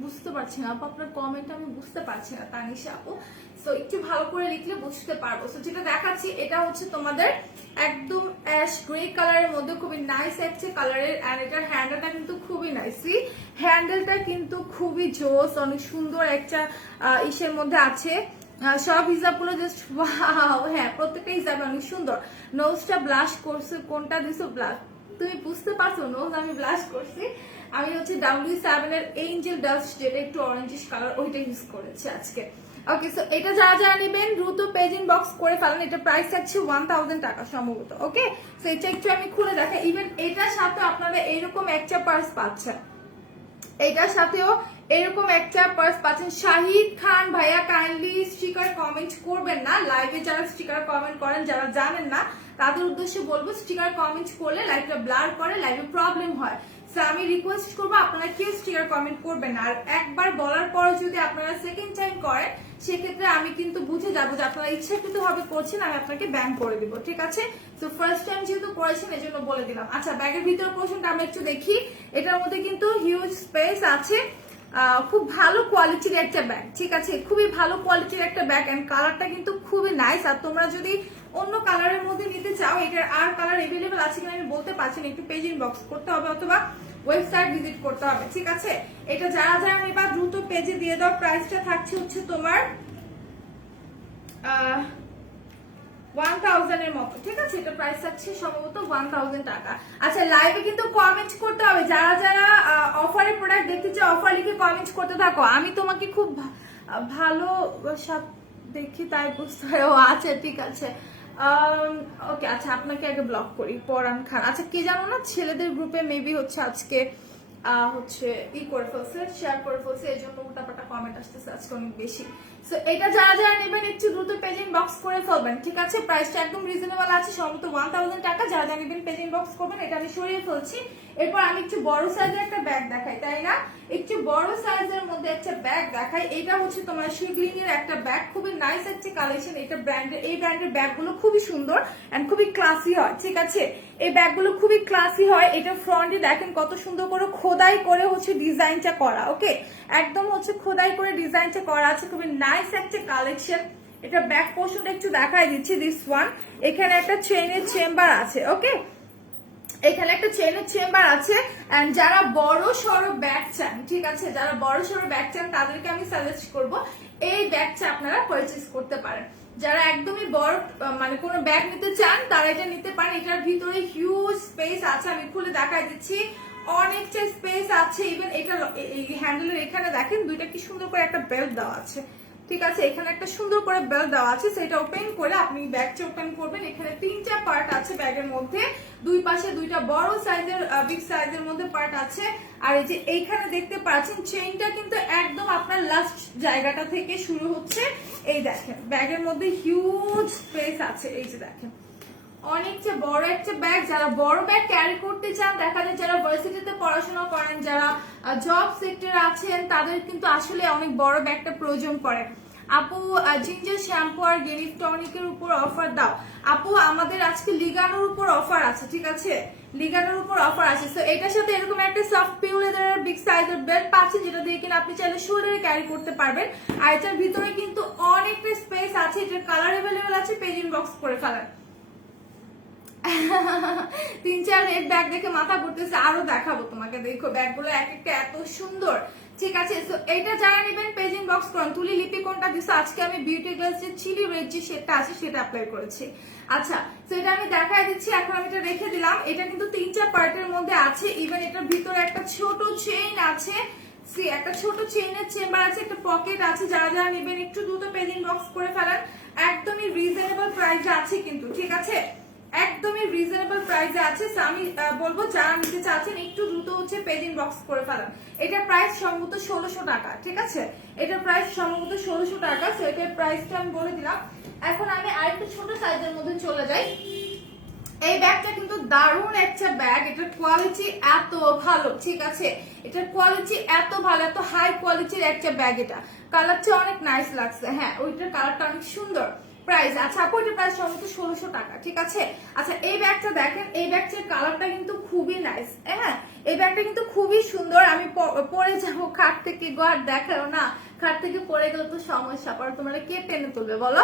বুঝতে পারছি না আপু, আপনার কমেন্ট আমি বুঝতে পারছি না তানিশা আপু। সো একটু ভালো করে লিখলে বুঝতে পারবো। সো যেটা দেখাচ্ছি এটা হচ্ছে তোমাদের একদম অ্যাশ গ্রে কালারের মধ্যে, খুবই নাইস একটা কালারের। এন্ড এটার হ্যান্ডেলটা কিন্তু খুবই নাইস, হ্যান্ডেলটা কিন্তু খুবই জোস, অনেক সুন্দর একটা ইসের মধ্যে আছে। সব হিজাবগুলো জাস্ট ওয়াও, হ্যাঁ প্রত্যেকটা হিজাব অনেক সুন্দর। নোজটা ব্লাশ করছে, কোনটা দিছো ব্লাশ, তুমি বুঝতে পারছো নোজ আমি ব্লাশ করছি। আমি হচ্ছে W7 এর এঞ্জেল ডাস্ট, যেটা একটু অরেঞ্জিশ কালার, ওইটা ইউজ করেছি আজকে। ওকে, সো এটা যারা যারা নেবেন দ্রুত পেজ ইনবক্স করে ফেলেন। এটা প্রাইস থাকছে 1000 টাকা সম্ভবত। ওকে, সো এটা একটু আমি খুলে দেখাই। ইভেন এটার সাথে আপনারা এইরকম একটা পার্স পাচ্ছেন, এটার সাথেও এরকম একটা পার্স পাচ্ছেন। শাহিদ খান ভাইয়া কাইন্ডলি স্টিকার কমেন্ট করবেন না, লাইভে যারা স্টিকার কমেন্ট করেন যারা জানেন না তাদের উদ্দেশ্যে বলবো, স্টিকার কমেন্ট করলে লাইভটা ব্লার করে, লাইভে প্রবলেম হয়। সো আমি রিকোয়েস্ট করবো আপনারা কেউ স্টিকার কমেন্ট করবেন না। আর একবার বলার পরে যদি আপনারা সেকেন্ড টাইম করেন সেক্ষেত্রে আমি কিন্তু বুঝে যাবো যে আপনারা ইচ্ছাকৃত ভাবে করছেন, আমি আপনাকে ব্যান করে দিব, ঠিক আছে? তো ফার্স্ট টাইম যেহেতু করেছেন এই জন্য বলে দিলাম। আচ্ছা, ব্যাগের ভিতর পোর্শনটা আমরা একটু দেখি। এটার মধ্যে কিন্তু হিউজ স্পেস আছে, খুব ভালো কোয়ালিটির একটা ব্যাগ, ঠিক আছে? খুবই ভালো কোয়ালিটির একটা ব্যাগ, এন্ড কালারটা কিন্তু খুবই নাইস। আর তোমরা যদি অন্য কালারের মধ্যে নিতে চাও, এটার আর কালার এভেলেবেল আছে কিনা আমি বলতে পারছি না, একটু পেজ ইনবক্স করতে হবে অথবা ওয়েবসাইট ভিজিট করতে হবে, ঠিক আছে? এটা যারা যারা নেবা দ্রুত পেজে দিয়ে দাও। প্রাইসটা থাকছে হচ্ছে তোমার 1000 এর মতো, ঠিক আছে? এটা প্রাইস থাকছে সম্ভবত 1000 টাকা। আচ্ছা, লাইভে কিন্তু কমেন্ট করতে হবে, যারা যারা অফারে প্রোডাক্ট দেখতে চাও অফার লিখে কমেন্ট করতে থাকো। আমি তোমাকে খুব ভালো সব দেখি তাই বুঝতে হয়। ও আচ্ছা, ঠিক আছে, ওকে। আচ্ছা, আপনাকে আগে ব্লক করি, পরান খান। আচ্ছা, কে জানো না, ছেলেদের গ্রুপে মেবি হচ্ছে আজকে হচ্ছে করে ফেলছে, শেয়ার করে ফেলছে, এই জন্য উল্টাপাল্টা কমেন্ট আসতেছে আজকে অনেক বেশি। সো এটা যারা যারা নেবেন একটু দ্রুত পেজ ইনবক্স করে ফেলবেন, ঠিক আছে? প্রাইসটা একদম রিজনেবল আছে, সম্ভবত 1000 টাকা। যারা যারা নেবেন পেজ ইনবক্স করবেন। এটা আমি সরিয়ে ফেলছি। এরপর আমি একটু বড় সাইজের একটা ব্যাগ দেখাই, তাই না? একটু বড় সাইজের মধ্যে একটা ব্যাগ দেখাই। এটা হচ্ছে তোমার শিবলিং এর একটা ব্যাগ, খুবই নাইস একটা কালেকশন। এটা ব্র্যান্ডের, এই ব্র্যান্ডের ব্যাগগুলো খুবই সুন্দর এন্ড খুবই ক্লাসি হয়, ঠিক আছে? এই ব্যাগগুলো খুবই ক্লাসি হয়। এটা ফ্রন্টে দেখেন কত সুন্দর করে খোদাই করে হচ্ছে ডিজাইনটা করা, ওকে? একদম হচ্ছে খোদাই করে ডিজাইনটা করা আছে, খুবই নাইস একটা কালেকশন। এটা ব্যাক পোর্শনটা একটু দেখাই দিচ্ছি, দিস ওয়ান। এখানে একটা চেইনের চেম্বার আছে, ওকে? এখানে একটা চেইনের চেম্বার আছে। এন্ড যারা বড় সড়ো ব্যাগ চান, ঠিক আছে, যারা বড় সড়ো ব্যাগ চান তাদেরকে আমি সাজেস্ট করব এই ব্যাগটা আপনারা পারচেজ করতে পারেন। যারা একদমই বড় মানে কোনো ব্যাগ নিতে চান তারা এটা নিতে পারেন। এটার ভিতরে হিউজ স্পেস আছে, আমি খুলে দেখাই দিচ্ছি, অনেকটা স্পেস আছে। ইভেন এটা হ্যান্ডেলের এখানে দেখেন দুইটা কি সুন্দর করে একটা বেল্ট দেওয়া আছে, ঠিক আছে? এখানে একটা সুন্দর করে বেল্ট দেওয়া আছে, সেটা ওপেন করে আপনি ব্যাগটা ওপেন করবেন। এখানে 3টা পার্ট আছে ব্যাগের মধ্যে, দুই পাশে দুইটা বড় সাইজের বিগ সাইজের মধ্যে পার্ট আছে। আর এই যে এইখানে দেখতে পাচ্ছেন চেইনটা কিন্তু একদম আপনার লাস্ট জায়গাটা থেকে শুরু হচ্ছে। এই দেখেন ব্যাগের মধ্যে হিউজ স্পেস আছে, এই যে দেখেন অনেকটা বড় একটা ব্যাগ। যারা বড় ব্যাগ ক্যারি করতে চান, দেখা যায় যারা ভার্সিটিতে পড়াশোনা করেন, যারা জব সেক্টরে আছেন, তাদের কিন্তু আসলে অনেক বড় ব্যাগটা প্রয়োজন পড়ে। আপু জিঞ্জার শ্যাম্পু আর গেনিফ টনিকের উপর অফার দাও। আপু আমাদের আজকে লিগানোর উপর অফার আছে, ঠিক আছে? লিগানোর উপর অফার আছে। সো এটার সাথে এরকম একটা সফট পিউ লেদারের বিগ সাইজের বেল্ট পাচ্ছেন, যেটা দিয়ে কিনা আপনি চাইলে শোল্ডারে ক্যারি করতে পারবেন। আর এটার ভিতরে কিন্তু অনেকটা স্পেস আছে। এটার কালার অ্যাভেলেবেল আছে, পেজ ইনবক্স করে ফেলেন। 3-4 রেড ব্যাগ দেখে মাথা ঘুরতেছে, আরো দেখাবো তোমাকে, দেখো ব্যাগগুলো এক একটা এত সুন্দর, ঠিক আছে? সো এটা যারা নেবেন পেজ ইনবক্স করুন। তুলি লিপি কোনটা দিছো? আজকে আমি বিউটি গ্লাস যে চিলি রেড যে শেডটা আছে সেটা অ্যাপ্লাই করেছি। আচ্ছা, তো এটা আমি দেখাই দিচ্ছি, এখন আমি এটা রেখে দিলাম। এটা কিন্তু 3-4 পার্টের মধ্যে আছে। ইভেন এটার ভিতরে একটা ছোট চেইন আছে, একটা ছোট চেইনের চেম্বার আছে, একটা পকেট আছে। যারা যারা নেবেন একটু দ্রুত পেজ ইনবক্স করে ফেলেন। একদমই রিজনেবল প্রাইসে আছে কিন্তু, ঠিক আছে? একদমই রিজনেবল প্রাইসে আছে। আমি বলবো যারা নিতে চাচ্ছেন একটু দ্রুত হচ্ছে পেজ ইনবক্স করে ফেলেন। এটার প্রাইস সম্ভবত 1600 টাকা, ঠিক আছে? এটার প্রাইস সম্ভবত 1600 টাকা। সো এটার প্রাইসটা আমি বলে দিলাম। এখন আমি আরেকটু ছোট সাইজের মধ্যে চলে যাই। এই ব্যাগটা কিন্তু দারুণ একটা ব্যাগ। এটার কোয়ালিটি এত ভালো, ঠিক আছে? এটার কোয়ালিটি এত ভালো, এত হাই কোয়ালিটির একটা ব্যাগ। এটা কালারটা অনেক নাইস লাগছে, হ্যাঁ ওইটার কালারটা অনেক সুন্দর। প্রাইস আচ্ছা আপু এটার প্রাইস সম্ভবত 1600 টাকা, ঠিক আছে? আচ্ছা, এই ব্যাগটা দেখেন, এই ব্যাগটার কালারটা কিন্তু খুবই নাইস, হ্যাঁ এই ব্যাগটা কিন্তু খুবই সুন্দর। আমি পরে যাবো খাট থেকে, গোয়ার দেখাও না, খাট থেকে পরে গেলে তো সমস্যা, পরে তোমরা কে টেনে তুলবে বলো?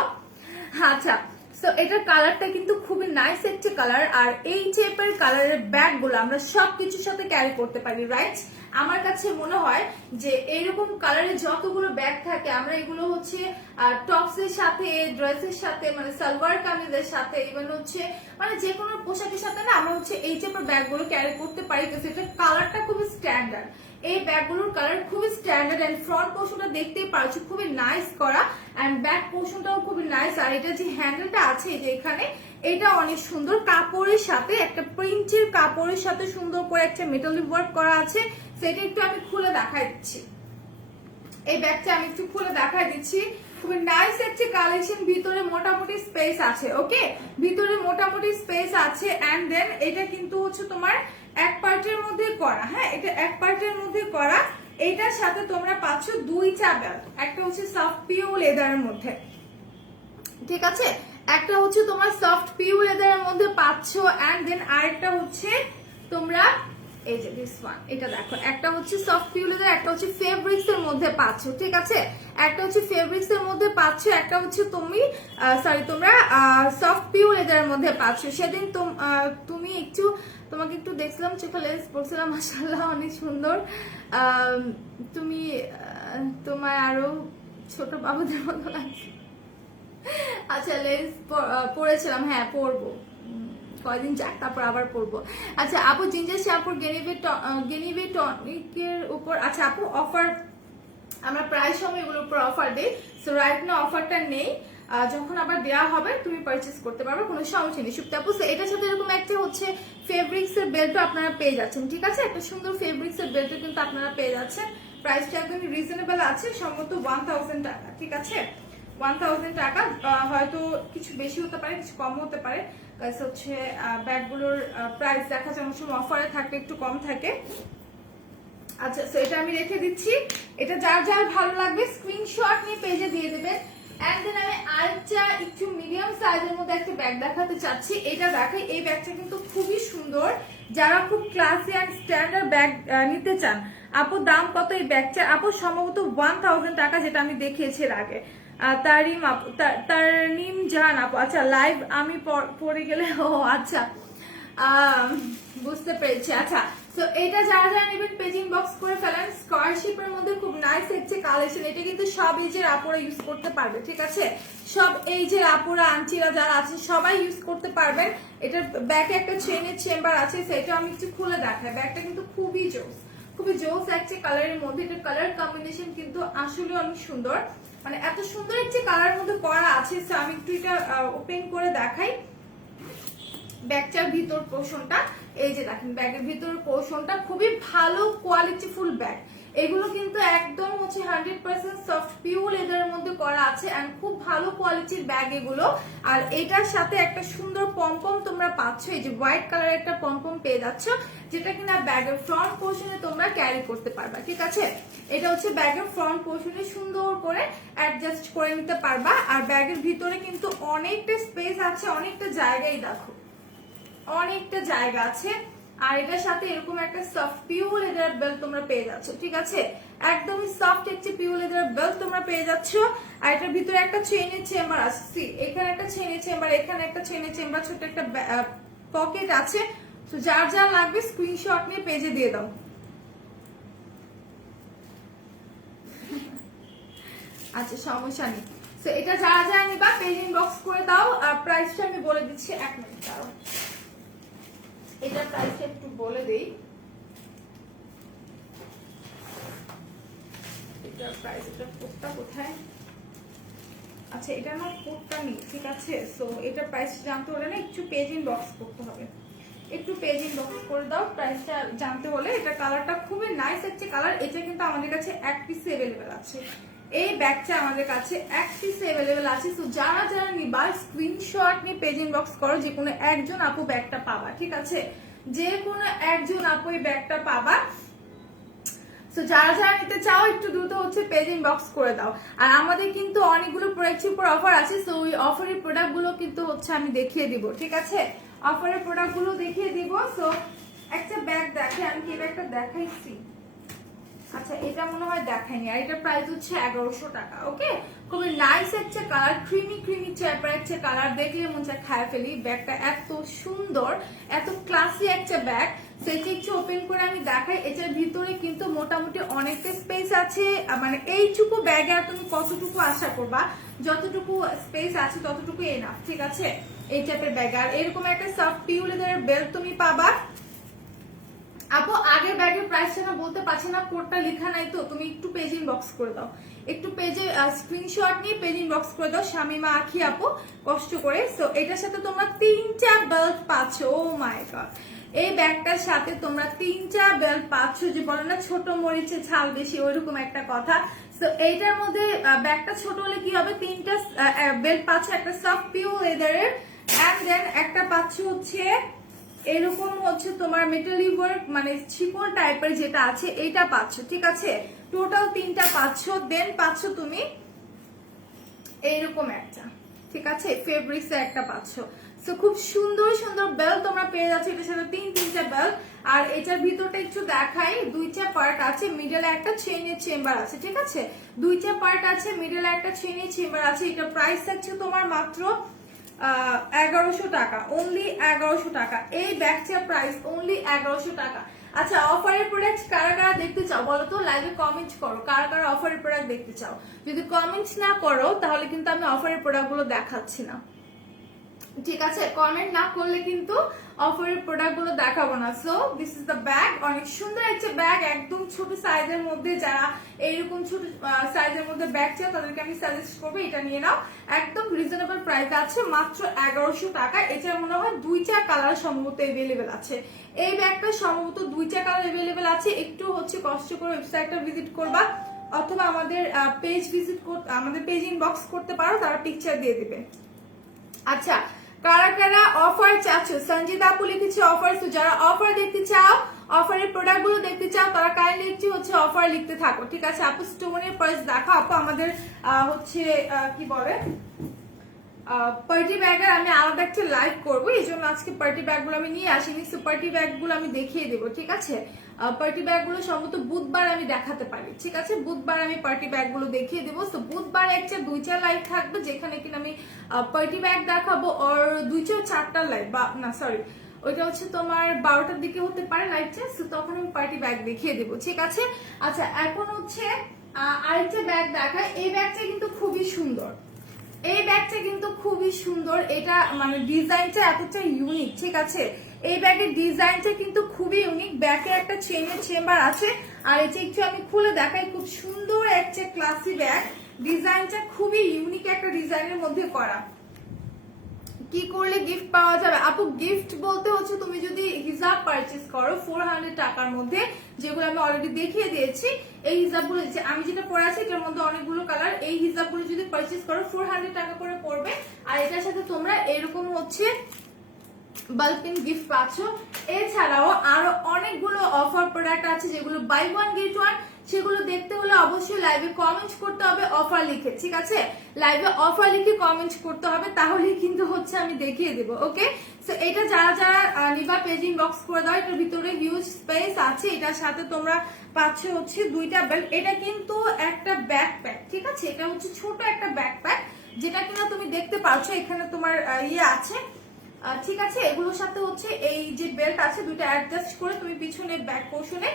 আচ্ছা, সো এটার কালারটা কিন্তু খুবই নাইস একটা কালার। আর এই টাইপের কালারের ব্যাগগুলো আমরা সবকিছুর সাথে ক্যারি করতে পারি, রাইট? আমার কাছে মনে হয় যে এইরকম কালারের যতগুলো ব্যাগ থাকে আমরা এগুলো হচ্ছে টপসের সাথে, ড্রেসের সাথে, মানে সালোয়ার কামিজের সাথে, ইভেন হচ্ছে মানে যে কোনো পোশাকের সাথে না আমরা হচ্ছে এই টাইপের ব্যাগগুলো ক্যারি করতে পারি। তো সেটা কালারটা খুবই স্ট্যান্ডার্ড, এই ব্যাগগুলোর কালার খুবই স্ট্যান্ডার্ড এন্ড ফ্রন্ট পোর্শনটা দেখতেই পারছো খুবই নাইস করা এন্ড ব্যাক পোর্শনটাও খুবই নাইস। আর এটা যে হ্যান্ডেলটা আছে যে এখানে, এটা অনেক সুন্দর কাপড়ের সাথে, একটা প্রিন্টের কাপড়ের সাথে সুন্দর করে একটা মেটালিক ওয়ার্ক করা আছে। সেটা একটু আমি খুলে দেখাই দিচ্ছি, এই ব্যাগটা আমি একটু খুলে দেখাই দিচ্ছি। খুবই নাইস একটা কালেকশন, ভিতরে মোটামুটি স্পেস আছে। ওকে, ভিতরে মোটামুটি স্পেস আছে এন্ড দেন এটা কিন্তু হচ্ছে তোমার এক পার্টের মধ্যে করা। হ্যাঁ, এটা এক পার্টের মধ্যে করা। এটার সাথে তোমরা পাচ্ছ দুইটা বেল্ট, একটা হচ্ছে সফট পিউ লেদারের মধ্যে, ঠিক আছে, একটা হচ্ছে তোমার সফট পিউ লেদারের মধ্যে পাচ্ছ এন্ড দেন আরেকটা হচ্ছে তোমরা এই যে দিস ওয়ান, এটা দেখো, একটা হচ্ছে সফট পিউ লেদার, একটা হচ্ছে ফেব্রিক্স এর মধ্যে পাচ্ছ, ঠিক আছে, একটা হচ্ছে ফেব্রিক্স এর মধ্যে পাচ্ছ, একটা হচ্ছে তোমরা সফট পিউ লেদারের মধ্যে পাচ্ছ। সেদিন তুমি একটু তোমাকে একটু দেখছিলাম, চোখে লেন্স পড়ছিলাম, মাশাআল্লাহ অনেক সুন্দর। তুমি তোমার আরো ছোট বাবুদের মতো লাগছে। আচ্ছা, লেন্স পড়েছিলাম, হ্যাঁ পরবো, কয়দিন যাক তারপর আবার পরবো। আচ্ছা আপু, জিঞ্জার শ্যাম্পুর গেনিভে টনিকের উপর, আচ্ছা আপু অফার আমরা প্রায় সময় এগুলোর উপর অফার দিই, সো রাইট না অফারটা নেই, যখন আবার দেওয়া হবে তুমি পারচেজ করতে পারবে, কোনো সমস্যা নেই। সুপ্তা আপু, এটার সাথে এরকম একটা হচ্ছে ফেব্রিক্স এর বেল্টও আপনারা পেয়ে যাচ্ছেন, ঠিক আছে, একটা সুন্দর ফেব্রিক্স এর বেল্টও কিন্তু আপনারা পেয়ে যাচ্ছেন। প্রাইসটা একদমই রিজনেবল আছে, সম্ভবত 1000 টাকা, ঠিক আছে, 1000 টাকা। হয়তো কিছু বেশি হতে পারে, কিছু কম হতে পারে, হচ্ছে ব্যাগগুলোর প্রাইস দেখা যায় অনেক সময় অফারে থাকে, একটু কম থাকে। আচ্ছা, তো এটা আমি রেখে দিচ্ছি, এটা যার যার ভালো লাগবে স্ক্রিনশট নিয়ে পেজে দিয়ে দেবেন। এন্ড দেন আমি আরেকটা একটু মিডিয়াম সাইজের মধ্যে একটা ব্যাগ দেখাতে চাচ্ছি, এটা দেখাই। এই ব্যাগটা কিন্তু খুবই সুন্দর, যারা খুব ক্লাসি এন্ড স্ট্যান্ডার্ড ব্যাগ নিতে চান। আপু দাম কত এই ব্যাগটা? আপু সম্ভবত 1000 টাকা, যেটা আমি দেখিয়েছি এর আগে। তারনিম জাহান আপু, আচ্ছা লাইভ আমি পড়ে গেলে, ও আচ্ছা বুঝতে পেরেছি। আচ্ছা, তো এটা যারা যারা নেবেন পেজিং বক্স করে ফেলেন। স্কয়ারশিপের মধ্যে খুব নাইস হচ্ছে কালেকশন, এটা কিন্তু সব এজের আপুরা ইউজ করতে পারবে, ঠিক আছে, সব এজের আপুরা আন্টিরা যারা আছে সবাই ইউজ করতে পারবেন। এটার ব্যাকে একটা চেনের চেম্বার আছে, সেটা আমি একটু খুলে দেখাই। ব্যাগটা কিন্তু খুবই জোস, খুবই জোস একটা কালারের মধ্যে, এটার কালার কম্বিনেশন কিন্তু আসলে অনেক সুন্দর, মানে এত সুন্দর একটা কালারের মধ্যে করা আছে। আমি একটু এটা ওপেন করে দেখাই। ব্যাগটার ভিতর পোর্শনটা, এই যে দেখেন ব্যাগের ভিতর পোর্শনটা খুবই ভালো কোয়ালিটি ফুল ব্যাগ। এগুলো কিন্তু একদম হচ্ছে 100% সফট পিউ লেদারের মধ্যে করা আছে এন্ড খুব ভালো কোয়ালিটির ব্যাগ এগুলো। আর এটার সাথে একটা সুন্দর পমপম তোমরা পাচ্ছ, এই যে হোয়াইট কালারের একটা পমপম পেয়ে যাচ্ছ, যেটা কিনা ব্যাগের ফ্রন্ট পোর্শনে তোমরা ক্যারি করতে পারবা, ঠিক আছে, এটা হচ্ছে ব্যাগের ফ্রন্ট পোর্শনে সুন্দর করে অ্যাডজাস্ট করে নিতে পারবা। আর ব্যাগের ভিতরে কিন্তু অনেকটা স্পেস আছে, অনেকটা জায়গায় দেখো, অনেকটা জায়গা আছে। আর এটার সাথে এরকম একটা সফট পিউ লেদার বেল্ট তোমরা পেয়ে যাচ্ছ, ঠিক আছে, একদমই সফট একটা পিউ লেদার বেল্ট তোমরা পেয়ে যাচ্ছ। আর এটার ভিতরে একটা চেইনের চেম্বার আছে, এখানে একটা চেইনের চেম্বার, এখানে একটা চেইনের চেম্বার, ছোট একটা পকেট আছে। তো যার যা লাগবে স্ক্রিনশট নিয়ে পেজে দিয়ে দাও। আচ্ছা সমস্যা নেই, তো এটা যারা যারা নিবা পেজ ইনবক্স করে দাও। আর প্রাইসটা আমি বলে দিচ্ছি, 1 মিনিট দাও, এটার প্রাইসটা একটু বলে দেই। এটার প্রাইস, এটা কোডটা কোথায়, আচ্ছা এটা আমার কোডটা নেই, ঠিক আছে, সো এটার প্রাইস জানতে হলে না একটু পেজ ইনবক্স করতে হবে, একটু পেজ ইনবক্স করে দাও প্রাইসটা জানতে হলে। এটা কালারটা খুবই নাইস একটা কালার, এটা কিন্তু আমাদের কাছে 1 পিস अवेलेबल আছে, এই ব্যাগটা আমাদের কাছে 1 পিস अवेलेबल আছে। সো যারা যারা নিবা স্ক্রিনশট নিয়ে পেজ ইনবক্স করো, যে কোনো একজন আপু ব্যাগটা পাবা, ঠিক আছে, যে কোনো একজন আপু এই ব্যাগটা পাবা। সো যারা যারা নিতে চাও একটু দ্রুত হচ্ছে পেজ ইনবক্স করে দাও। আর আমাদের কিন্তু অনেকগুলো প্রোডাক্টের উপর অফার আছে, সো ওই অফারের প্রোডাক্টগুলো কিন্তু হচ্ছে আমি দেখিয়ে দিব, ঠিক আছে, অফারের প্রোডাক্টগুলো দেখিয়ে দিব। সো একটা ব্যাগ দেখে, আমি কি ব্যাগটা দেখাইছি, আচ্ছা এটা মনে হয় দেখাইনি। আর এটা প্রাইস হচ্ছে 1100 টাকা। ওকে, খুবই নাইস একটা কালার, ক্রিমি ক্রিমি টাইপের একটা কালার, দেখলে মন চায় খায় ফেলি। ব্যাগটা এত সুন্দর, এত ক্লাসি একটা ব্যাগ। সেটা একটু ওপেন করে আমি দেখাই। এটার ভিতরে কিন্তু মোটামুটি অনেকটা স্পেস আছে, মানে এইটুকু ব্যাগে আর তুমি কতটুকু আশা করবা, যতটুকু স্পেস আছে ততটুকু এনাফ, ঠিক আছে। এই টাইপের ব্যাগ। আর এরকম একটা সফট পিউ লেদারের বেল্ট তুমি পাবা। আপু আগের ব্যাগের প্রাইসটা না বলতে পারছি না, কোডটা লেখা নাই তো, তুমি একটু পেজ ইনবক্স করে দাও, একটু পেজে স্ক্রিনশট নিয়ে পেজ ইনবক্স করে দাও শামিমা আখি আপু কষ্ট করে। সো এটার সাথে তোমরা 3টা বেল্ট পাচ্ছ। ও মাই গড, এই ব্যাগটার সাথে তোমরা 3টা বেল্ট পাচ্ছ, যে বলে না ছোট মরিচে ঝাল বেশি, ওইরকম একটা কথা। সো এইটার মধ্যে ব্যাগটা ছোট হলে কি হবে, 3টা বেল্ট পাচ্ছ, একটা সফট পিউ লেদারের, এন্ড দেন একটা পাচ্ছ হচ্ছে এরকম হচ্ছে তোমার মেটালি ওয়ার্ক মানে চিকন টাইপের যেটা আছে এইটা পাচ্ছ, ঠিক আছে। টোটাল 3টা পাচ্ছ। দেন পাচ্ছ তুমি এইরকম একটা, ঠিক আছে, ফেব্রিক্স এর একটা পাচ্ছ। সো খুব সুন্দর সুন্দর বেল তোমরা পেয়ে যাচ্ছ এটার সাথে, 3টা বেল। আর এটার ভিতরটা একটু দেখাই, 2টা পার্ট আছে, মিডলে একটা চেইনের চেম্বার আছে, ঠিক আছে। 2টা পার্ট আছে, মিডলে একটা চেইনের চেম্বার আছে। এটা প্রাইস থাকছে তোমার মাত্র 1100 টাকা, অনলি 1100 টাকা। এই ব্যাগটার প্রাইস অনলি 1100 টাকা। আচ্ছা, অফারের প্রোডাক্ট কারা কারা দেখতে চাও বলো তো, লাইভে কমেন্ট করো কারা কারা অফারের প্রোডাক্ট দেখতে চাও। যদি কমেন্ট না করো তাহলে কিন্তু আমি অফারের প্রোডাক্ট গুলো দেখাচ্ছি না, ঠিক আছে। কমেন্ট না করলে কিন্তু অফারের প্রোডাক্ট গুলো দেখাবো না। So this is the bag, অনেক সুন্দর একটা ব্যাগ, একদম ছোট সাইজের মধ্যে। যারা এইরকম ছোট সাইজের মধ্যে ব্যাগ চাও তাদেরকে আমি সাজেস্ট করবো এটা নিয়ে নাও, একদম রিজনেবল প্রাইস আছে, মাত্র 1100 টাকা। এটা মনে হয় 2টা কালার সম্ভবত এভেলেবেল আছে। এই ব্যাগটা সম্ভবত 2টা কালার এভেলেবেল আছে। একটু হচ্ছে কষ্ট করে ওয়েবসাইটটা ভিজিট করবা, অথবা আমাদের পেজ ভিজিট করতে, আমাদের পেজ ইনবক্স করতে পারো, তারা পিকচার দিয়ে দিবে। আচ্ছা, কারা কারা অফার চাচ্ছ, সঞ্জিতা আপু লিখেছে অফার। তো যারা অফার দেখতে চাও, অফারের প্রোডাক্ট গুলো দেখতে চাও, তারা কাইন্ডলি একটু হচ্ছে অফার লিখতে থাকো, ঠিক আছে। আপু স্টোনের প্রাইস দেখো আপু, আমাদের হচ্ছে কি বলে পার্টি ব্যাগের আমি আলাদা একটা লাইভ করবো, এই জন্য আজকে পার্টি ব্যাগ গুলো আমি নিয়ে আসিনি। সো পার্টি ব্যাগ গুলো আমি দেখিয়ে দেবো, ঠিক আছে। পার্টি ব্যাগ গুলো সম্ভবত বুধবার আমি দেখাতে পারি, ঠিক আছে। বুধবার আমি পার্টি ব্যাগ গুলো দেখিয়ে দেবো। তো বুধবার একটা 2টা লাইভ থাকবে, যেখানে কিনা আমি পার্টি ব্যাগ দেখাবো, আর 2-4টা লাইভ, বা না সরি, ওইটা হচ্ছে তোমার 12টার দিকে হতে পারে লাইভটা। সো তখন আমি পার্টি ব্যাগ দেখিয়ে দেবো, ঠিক আছে। আচ্ছা, এখন হচ্ছে আরেকটা ব্যাগ দেখায়। এই ব্যাগটা কিন্তু খুবই সুন্দর, এই ব্যাগটা কিন্তু খুবই সুন্দর। এটা মানে ডিজাইনটা এতটা ইউনিক, ঠিক আছে। এই ব্যাগের ডিজাইনটা কিন্তু খুবই ইউনিক। ব্যাগে একটা চেইনের চেম্বার আছে, আর এটা একটু আমি খুলে দেখাই। খুব সুন্দর একটা ক্লাসি ব্যাগ, ডিজাইনটা খুবই ইউনিক একটা ডিজাইনের মধ্যে করা। কি করলে গিফট পাওয়া যাবে আপু? গিফট বলতে হচ্ছে তুমি যদি হিজাব পারচেজ করো 400 টাকার মধ্যে, যেগুলো আমি অলরেডি দেখিয়ে দিয়েছি, এই হিজাবগুলো আমি যেটা পরে আছি এটার মধ্যে অনেকগুলো কালার, এই হিজাবগুলো যদি পারচেজ করো 400 টাকা করে পড়বে। আর এটার সাথে তোমরা এরকম হচ্ছে বাল্কিন গিফট পাচ্ছ। এছাড়াও আরো অনেকগুলো অফার প্রোডাক্ট আছে যেগুলো বাই ওয়ান গেট ওয়ান, সেগুলো দেখতে হলে অবশ্যই লাইভে কমেন্ট করতে হবে অফার লিখে, ঠিক আছে। লাইভে অফার লিখে কমেন্ট করতে হবে, তাহলেই কিন্তু হচ্ছে আমি দেখিয়ে দেবো, ওকে। সো এটা যারা যারা নিবা পেজ ইনবক্স করে দাও। এটার ভিতরে হিউজ স্পেস আছে, এটার সাথে তোমরা পাচ্ছ হচ্ছে 2টা বেল্ট। এটা কিন্তু একটা ব্যাকপ্যাক, ঠিক আছে। এটা হচ্ছে ছোট একটা ব্যাকপ্যাক, যেটা কিনা তুমি দেখতে পাচ্ছ এখানে তোমার ইয়ে আছে, ঠিক আছে। এগুলোর সাথে হচ্ছে এই যে বেল্ট আছে, 2টা অ্যাডজাস্ট করে তুমি পিছনে ব্যাক পোর্শনে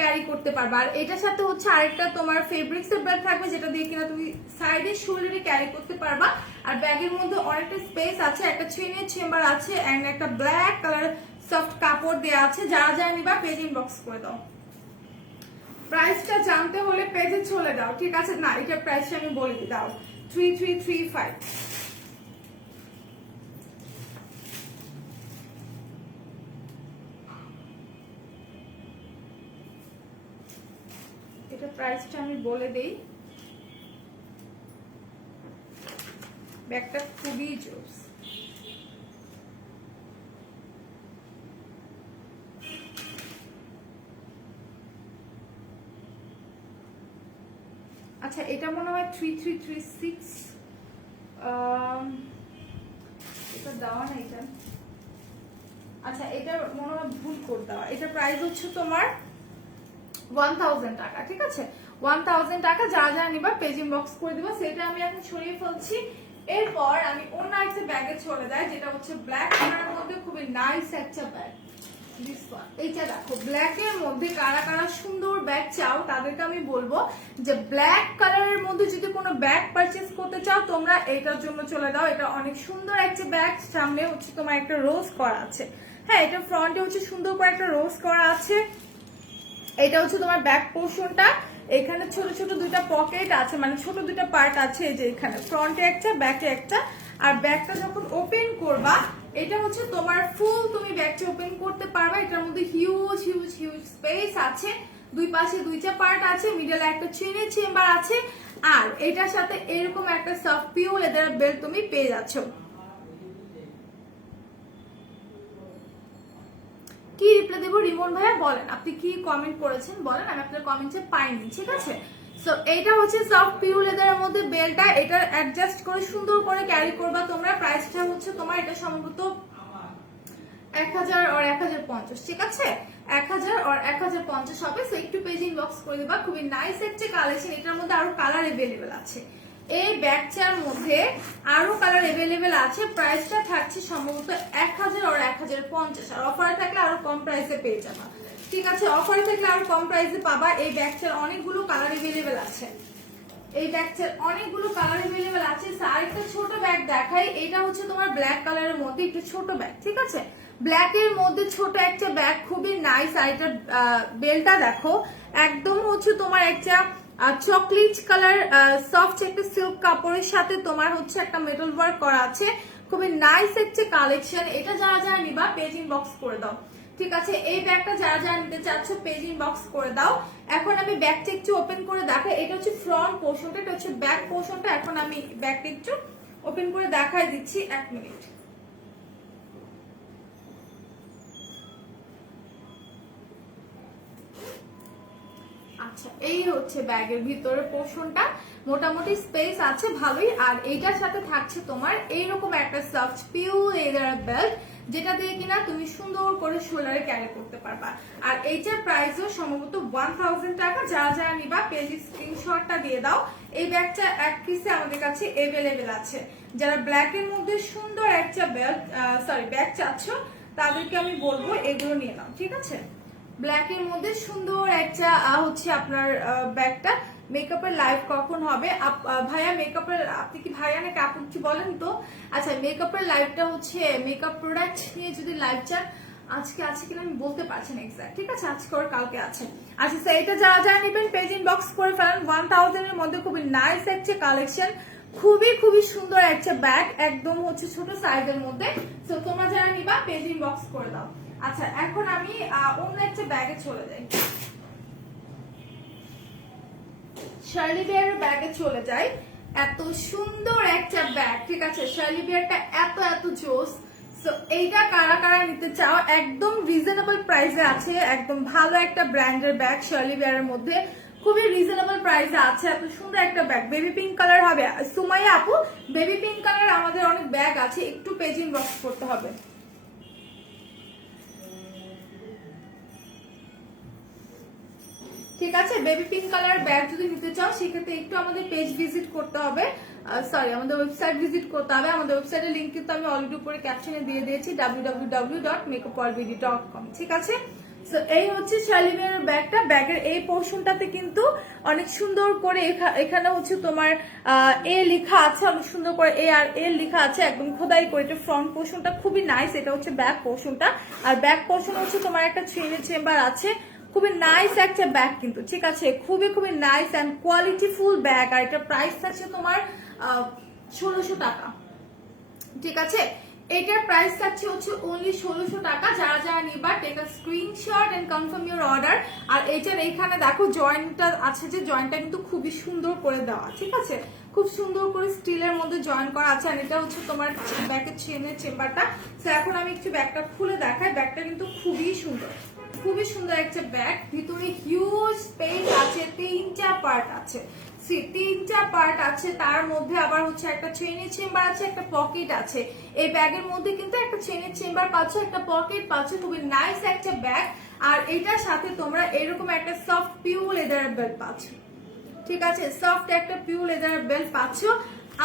ক্যারি করতে পারবে। আর এটার সাথে হচ্ছে আরেকটা তোমার ফেব্রিক্স এর বেল্ট থাকবে, যেটা দিয়ে কিনা তুমি সাইডে শোল্ডারে ক্যারি করতে পারবা। আর ব্যাগের মধ্যে অনেকটা স্পেস আছে, একটা চেইনের চেম্বার আছে, এন্ড একটা ব্ল্যাক কালার সফট কাপড় দেওয়া আছে। যারা যারা নিবা পেজ ইনবক্স করে দাও। প্রাইসটা জানতে হলে পেজে চলে দাও, ঠিক আছে। না, এটার প্রাইসটা আমি বলে দিই, দাও 3335। এটা প্রাইসটা আমি বলে দেই। ব্যাগটা খুবই জোস। আচ্ছা, এটা মনে হয় 3336, এটা দেওয়া না এটা। আচ্ছা, এটা মনে হয় ভুল করে দেওয়া। এটা প্রাইস হচ্ছে তোমার 1000 টাকা, ঠিক আছে। 1000 টাকা। যা যা নিবা পেজ ইনবক্স করে দিবা। সেটা আমি এখন ছড়িয়ে ফেলছি। এরপর আমি অন্য একটা ব্যাগে চলে যাই, যেটা হচ্ছে ব্ল্যাক কালারের মধ্যে খুবই নাইস একটা ব্যাগ। এইটা দেখো ব্ল্যাক এর মধ্যে কারা কারা সুন্দর ব্যাগ চাও তাদেরকে আমি বলবো যে ব্ল্যাক কালারের মধ্যে যদি কোনো ব্যাগ পারচেজ করতে চাও তোমরা এটার জন্য চলে যাও। এটা অনেক সুন্দর একটা ব্যাগ, সামনে হচ্ছে তোমার একটা রোজ করা আছে। হ্যাঁ, এটা ফ্রন্টে হচ্ছে সুন্দর করে একটা রোজ করা আছে। এটা হচ্ছে তোমার ব্যাক পোর্শনটা, এখানে ছোট ছোট দুইটা পকেট আছে, মানে ছোট দুইটা পার্ট আছে, এই যে এখানে ফ্রন্টে একটা ব্যাকে একটা। আর ব্যাগটা যখন ওপেন করবা এটা হচ্ছে তোমার ফুল তুমি ব্যাগটা ওপেন করতে পারবা। এটার মধ্যে হিউজ হিউজ হিউজ স্পেস আছে, দুই পাশে দুইটা পার্ট আছে, মিডলে একটা চেনের চেম্বার আছে। আর এটার সাথে এরকম একটা সফট পিওর লেদার বেল্ট তুমি পেয়ে যাচ্ছ। কি রিপ্লাই দেবো রিমন ভাইয়া বলেন, আপনি কি কমেন্ট করেছেন বলেন, আমি আপনার কমেন্টে পাইনি। ঠিক আছে, সো এইটা হচ্ছে সফট পিওর লেদারের মধ্যে বেল্টটা, এটা অ্যাডজাস্ট করে সুন্দর করে ক্যারি করবা তোমরা। প্রাইসটা হচ্ছে তোমার এটা সম্ভবত 1000 আর 1050, ঠিক আছে 1000 আর 1050 হবে। সো একটু পেজ ইনবক্স করে দিবা। খুবই নাইস একটা কালেকশন, এটার মধ্যে আরো কালার अवेलेबल আছে। এই ব্যাগটার মধ্যে আরো কালার अवेलेबल আছে। প্রাইসটা থাকছে সম্ভবত 1000 আর 1050, আর অফারে থাকলে আরো কম প্রাইসে পেয়ে যাবা। ঠিক আছে, অফারে থাকলে আরো কম প্রাইসে পাবা। এই ব্যাগটার অনেকগুলো কালার अवेलेबल আছে, এই ব্যাগটার অনেকগুলো কালার अवेलेबल আছে। আরেকটা ছোট ব্যাগ দেখাই, এটা হচ্ছে তোমার ব্ল্যাক কালারের মধ্যে একটু ছোট ব্যাগ। ঠিক আছে, ব্ল্যাক এর মধ্যে ছোট একটা ব্যাগ, খুবই নাইস। আর এটা বেলটা দেখো একদম হচ্ছে তোমার একটা চকলেট কালার সফট একটা সিল্ক কাপড়ের সাথে তোমার হচ্ছে একটা মেটাল ওয়ার্ক করা আছে। খুবই নাইস একটা কালেকশন। এটা যারা যারা নিবা পেজ ইনবক্স করে দাও। ঠিক আছে, এই ব্যাগটা যারা যারা নিতে চাচ্ছ পেজ ইনবক্স করে দাও। এখন আমি ব্যাগটা একটু ওপেন করে দেখাই। এটা হচ্ছে ফ্রন্ট পোর্শনটা, এটা হচ্ছে ব্যাক পোর্শনটা। এখন আমি ব্যাগটা একটু ওপেন করে দেখাই দিচ্ছি, 1 মিনিট। আচ্ছা, এই হচ্ছে ব্যাগের ভিতরে পোর্শনটা, মোটামুটি স্পেস আছে ভালোই। আর এইটার সাথে থাকছে তোমার এইরকম একটা সফট পিওর লেদার বেল্ট, যেটা দিয়ে কিনা তুমি সুন্দর করে শোল্ডারে ক্যারি করতে পারবা। আর এইটার প্রাইসও সম্ভবত 1000 টাকা। যারা যারা নিবা পেজে স্ক্রিনশটটা দিয়ে দাও। এই ব্যাগটা এক পিসে আমাদের কাছে अवेलेबल আছে। যারা ব্ল্যাক এর মধ্যে সুন্দর একটা ব্যাগ চাচ্ছ তাদেরকে আমি বলবো এগুলো নিয়ে নাও। ঠিক আছে, ব্ল্যাক এর মধ্যে সুন্দর একটা হচ্ছে আপনার ব্যাগটা। মেকআপের লাইভ কখন হবে ভাইয়া? মেকআপের আপনি কি ভাইয়া নাকি আপু কি বলেন তো? আচ্ছা, মেকআপের লাইভটা হচ্ছে মেকআপ প্রোডাক্ট নিয়ে যদি লাইভ চান, আজকে আছে কিনা আমি বলতে পারছি না এক্সাক্ট। ঠিক আছে, আজকে ওর কালকে আছে। আচ্ছা, এটা যারা যারা নেবেন পেজ ইনবক্স করে ফেলেন। 1000 এর মধ্যে খুবই নাইস একটা কালেকশন, খুবই খুবই সুন্দর একটা ব্যাগ, একদম হচ্ছে ছোট সাইজের মধ্যে। তো তোমরা যারা নিবা পেজ ইনবক্স করে দাও। আচ্ছা, এখন আমি অন্য একটা ব্যাগে চলে যাই, শার্লি বিয়ারের ব্যাগে চলে যাই। এত সুন্দর একটা ব্যাগ, ঠিক আছে, শার্লি বিয়ারটা এত এত জোস। সো এইটা কারা কারা নিতে চাও, একদম রিজনেবল প্রাইসে আছে, একদম ভালো একটা ব্র্যান্ডের ব্যাগ শার্লি বিয়ারের মধ্যে খুবই রিজনেবল প্রাইসে আছে। এত সুন্দর একটা ব্যাগ, বেবি পিঙ্ক কালার হবে। সুমাইয়া আপু, বেবি পিঙ্ক কালার আমাদের অনেক ব্যাগ আছে, একটু পেজ ইনবক্স করতে হবে। ঠিক আছে, বেবি পিঙ্ক কালার ব্যাগ যদি নিতে চাও সেক্ষেত্রে একটু আমাদের পেজ ভিজিট করতে হবে, সরি আমাদের ওয়েবসাইট ভিজিট করতে হবে। আমাদের ওয়েবসাইটের লিংক কিন্তু আমি অলরেডি উপরে ক্যাপশনে দিয়ে দিয়েছি, www.makeupallbaby.com। ঠিক আছে, সো এই হচ্ছে শার্লি বিয়ারের ব্যাগটা। ব্যাগের এই পোর্শনটাতে কিন্তু অনেক সুন্দর করে এখানে হচ্ছে তোমার এ লেখা আছে, অনেক সুন্দর করে এ আর এ লেখা আছে, একদম খোদাই করে। এটা ফ্রন্ট পোর্শনটা খুবই নাইস। এটা হচ্ছে ব্যাক পোর্শনটা, আর ব্যাক পোর্শন হচ্ছে তোমার একটা চেনের চেম্বার আছে। খুবই নাইস একটা ব্যাগ কিন্তু, ঠিক আছে, খুবই খুবই নাইস এন্ড কোয়ালিটিফুল ব্যাগ। আর এটা প্রাইস থাকছে তোমার 1600 টাকা। ঠিক আছে, এটার প্রাইস থাকছে হচ্ছে অনলি 1600 টাকা। যারা যারা নিবা take a screenshot and confirm your order. আর এটার এইখানে দেখো জয়েন্টটা আছে, যে জয়েন্টটা কিন্তু খুবই সুন্দর করে দেওয়া। ঠিক আছে, খুব সুন্দর করে স্টিলের মধ্যে জয়েন করা আছে। আর এটা হচ্ছে তোমার ব্যাগের চেনের চেম্বারটা। তো এখন আমি একটু ব্যাগটা খুলে দেখাই। ব্যাগটা কিন্তু খুবই সুন্দর, খুবই সুন্দর একটা ব্যাগ। ভিতরে হিউজ স্পেস আছে, 3টা পার্ট আছে, 3টা পার্ট আছে। তার মধ্যে আবার হচ্ছে একটা চেনের চেম্বার আছে, একটা পকেট আছে। এই ব্যাগের মধ্যে কিন্তু একটা চেনের চেম্বার পাচ্ছ, একটা পকেট পাচ্ছ। খুবই নাইস একটা ব্যাগ। আর এটার সাথে তোমরা এরকম একটা সফট পিওর লেদার বেল্ট পাচ্ছ। ঠিক আছে, সফট একটা পিওর লেদার বেল্ট পাচ্ছ।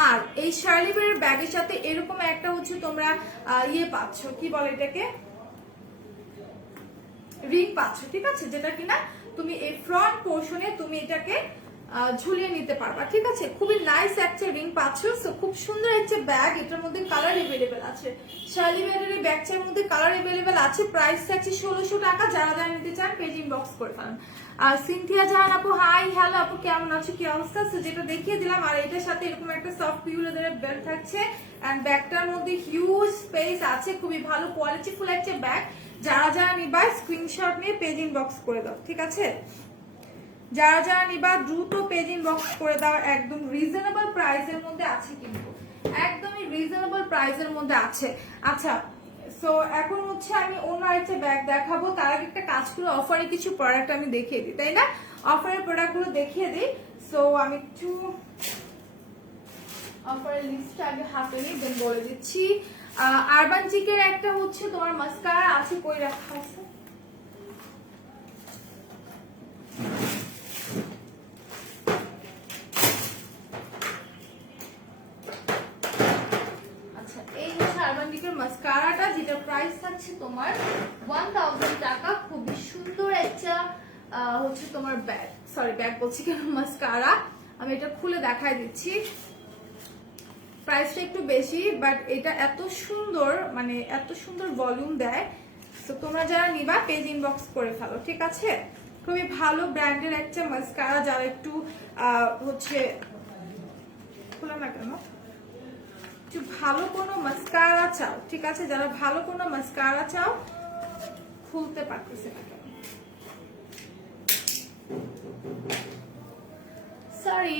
আর এই শার্লি বিয়ারের ব্যাগের সাথে এরকম একটা হচ্ছে তোমরা ইয়ে পাচ্ছ, কি বলে এটাকে, রিং পাচ্ছ, ঠিক আছে, যেটা কিনা তুমি এই ফ্রন্ট পোর্শনে তুমি এটাকে ঝুলিয়ে নিতে পারবা, ঠিক আছে। খুবই নাইস একটা রিং পাচ্ছ। সো খুব সুন্দর একটা ব্যাগ, এটার মধ্যে কালার এভেলেবেল আছে। শার্লি ব্যাগের এই ব্যাগটার মধ্যে কালার এভেলেবেল আছে। প্রাইস থাকছে 1600 টাকা। যারা যারা নিতে চান পেজ ইনবক্স করে ফেলেন। আর সিনথিয়া জাহান আপু, হাই হ্যালো আপু, কেমন আছো, কি অবস্থা? সো যেটা দেখিয়ে দিলাম, আর এটার সাথে এরকম একটা সফট পিউ লেদারের বেল্ট থাকছে এন্ড ব্যাগটার মধ্যে হিউজ স্পেস আছে। খুবই ভালো কোয়ালিটি ফুল একটা ব্যাগ। যারা যারা নিবা স্ক্রিনশট নিয়ে পেজ ইনবক্স করে দাও, ঠিক আছে। যারা যারা নিবা দ্রুত পেজ ইনবক্স করে দাও। একদম রিজনেবল প্রাইসের মধ্যে আছে, কিন্তু একদমই রিজনেবল প্রাইসের মধ্যে আছে। আচ্ছা, সো এখন হচ্ছে আমি অন্য আরেকটা ব্যাগ দেখাবো। তার আগে একটা কাজ করে অফারে কিছু প্রোডাক্ট আমি দেখিয়ে দিই, তাই না? অফারের প্রোডাক্টগুলো দেখিয়ে দিই। সো আমি একটু অফারের লিস্টটা আগে হাতে নিই, দেন বলে দিচ্ছি। আরবান চিকের একটা হচ্ছে তোমার মাস্কারা আছে, কই রাখা আছে? মাস্কারাটা যেটা প্রাইস থাকছে তোমার 1000 টাকা। খুবই সুন্দর একটা হচ্ছে তোমার ব্যাগ, সরি ব্যাগ বলছি কেন, মাস্কারা। আমি এটা খুলে দেখাই দিচ্ছি। প্রাইসটা একটু বেশি, বাট এটা এত সুন্দর, মানে এত সুন্দর ভলিউম দেয়। তো তোমরা যারা নিবা পেজ ইনবক্স করে ফেলো, ঠিক আছে। খুবই ভালো ব্র্যান্ডের একটা মাস্কারা। যারা একটু হচ্ছে খোলা না কেন, একটু ভালো কোনো মাস্কারা চাও, ঠিক আছে, যারা ভালো কোনো মাস্কারা চাও, খুলতে পারতেছে না কেন, সরি।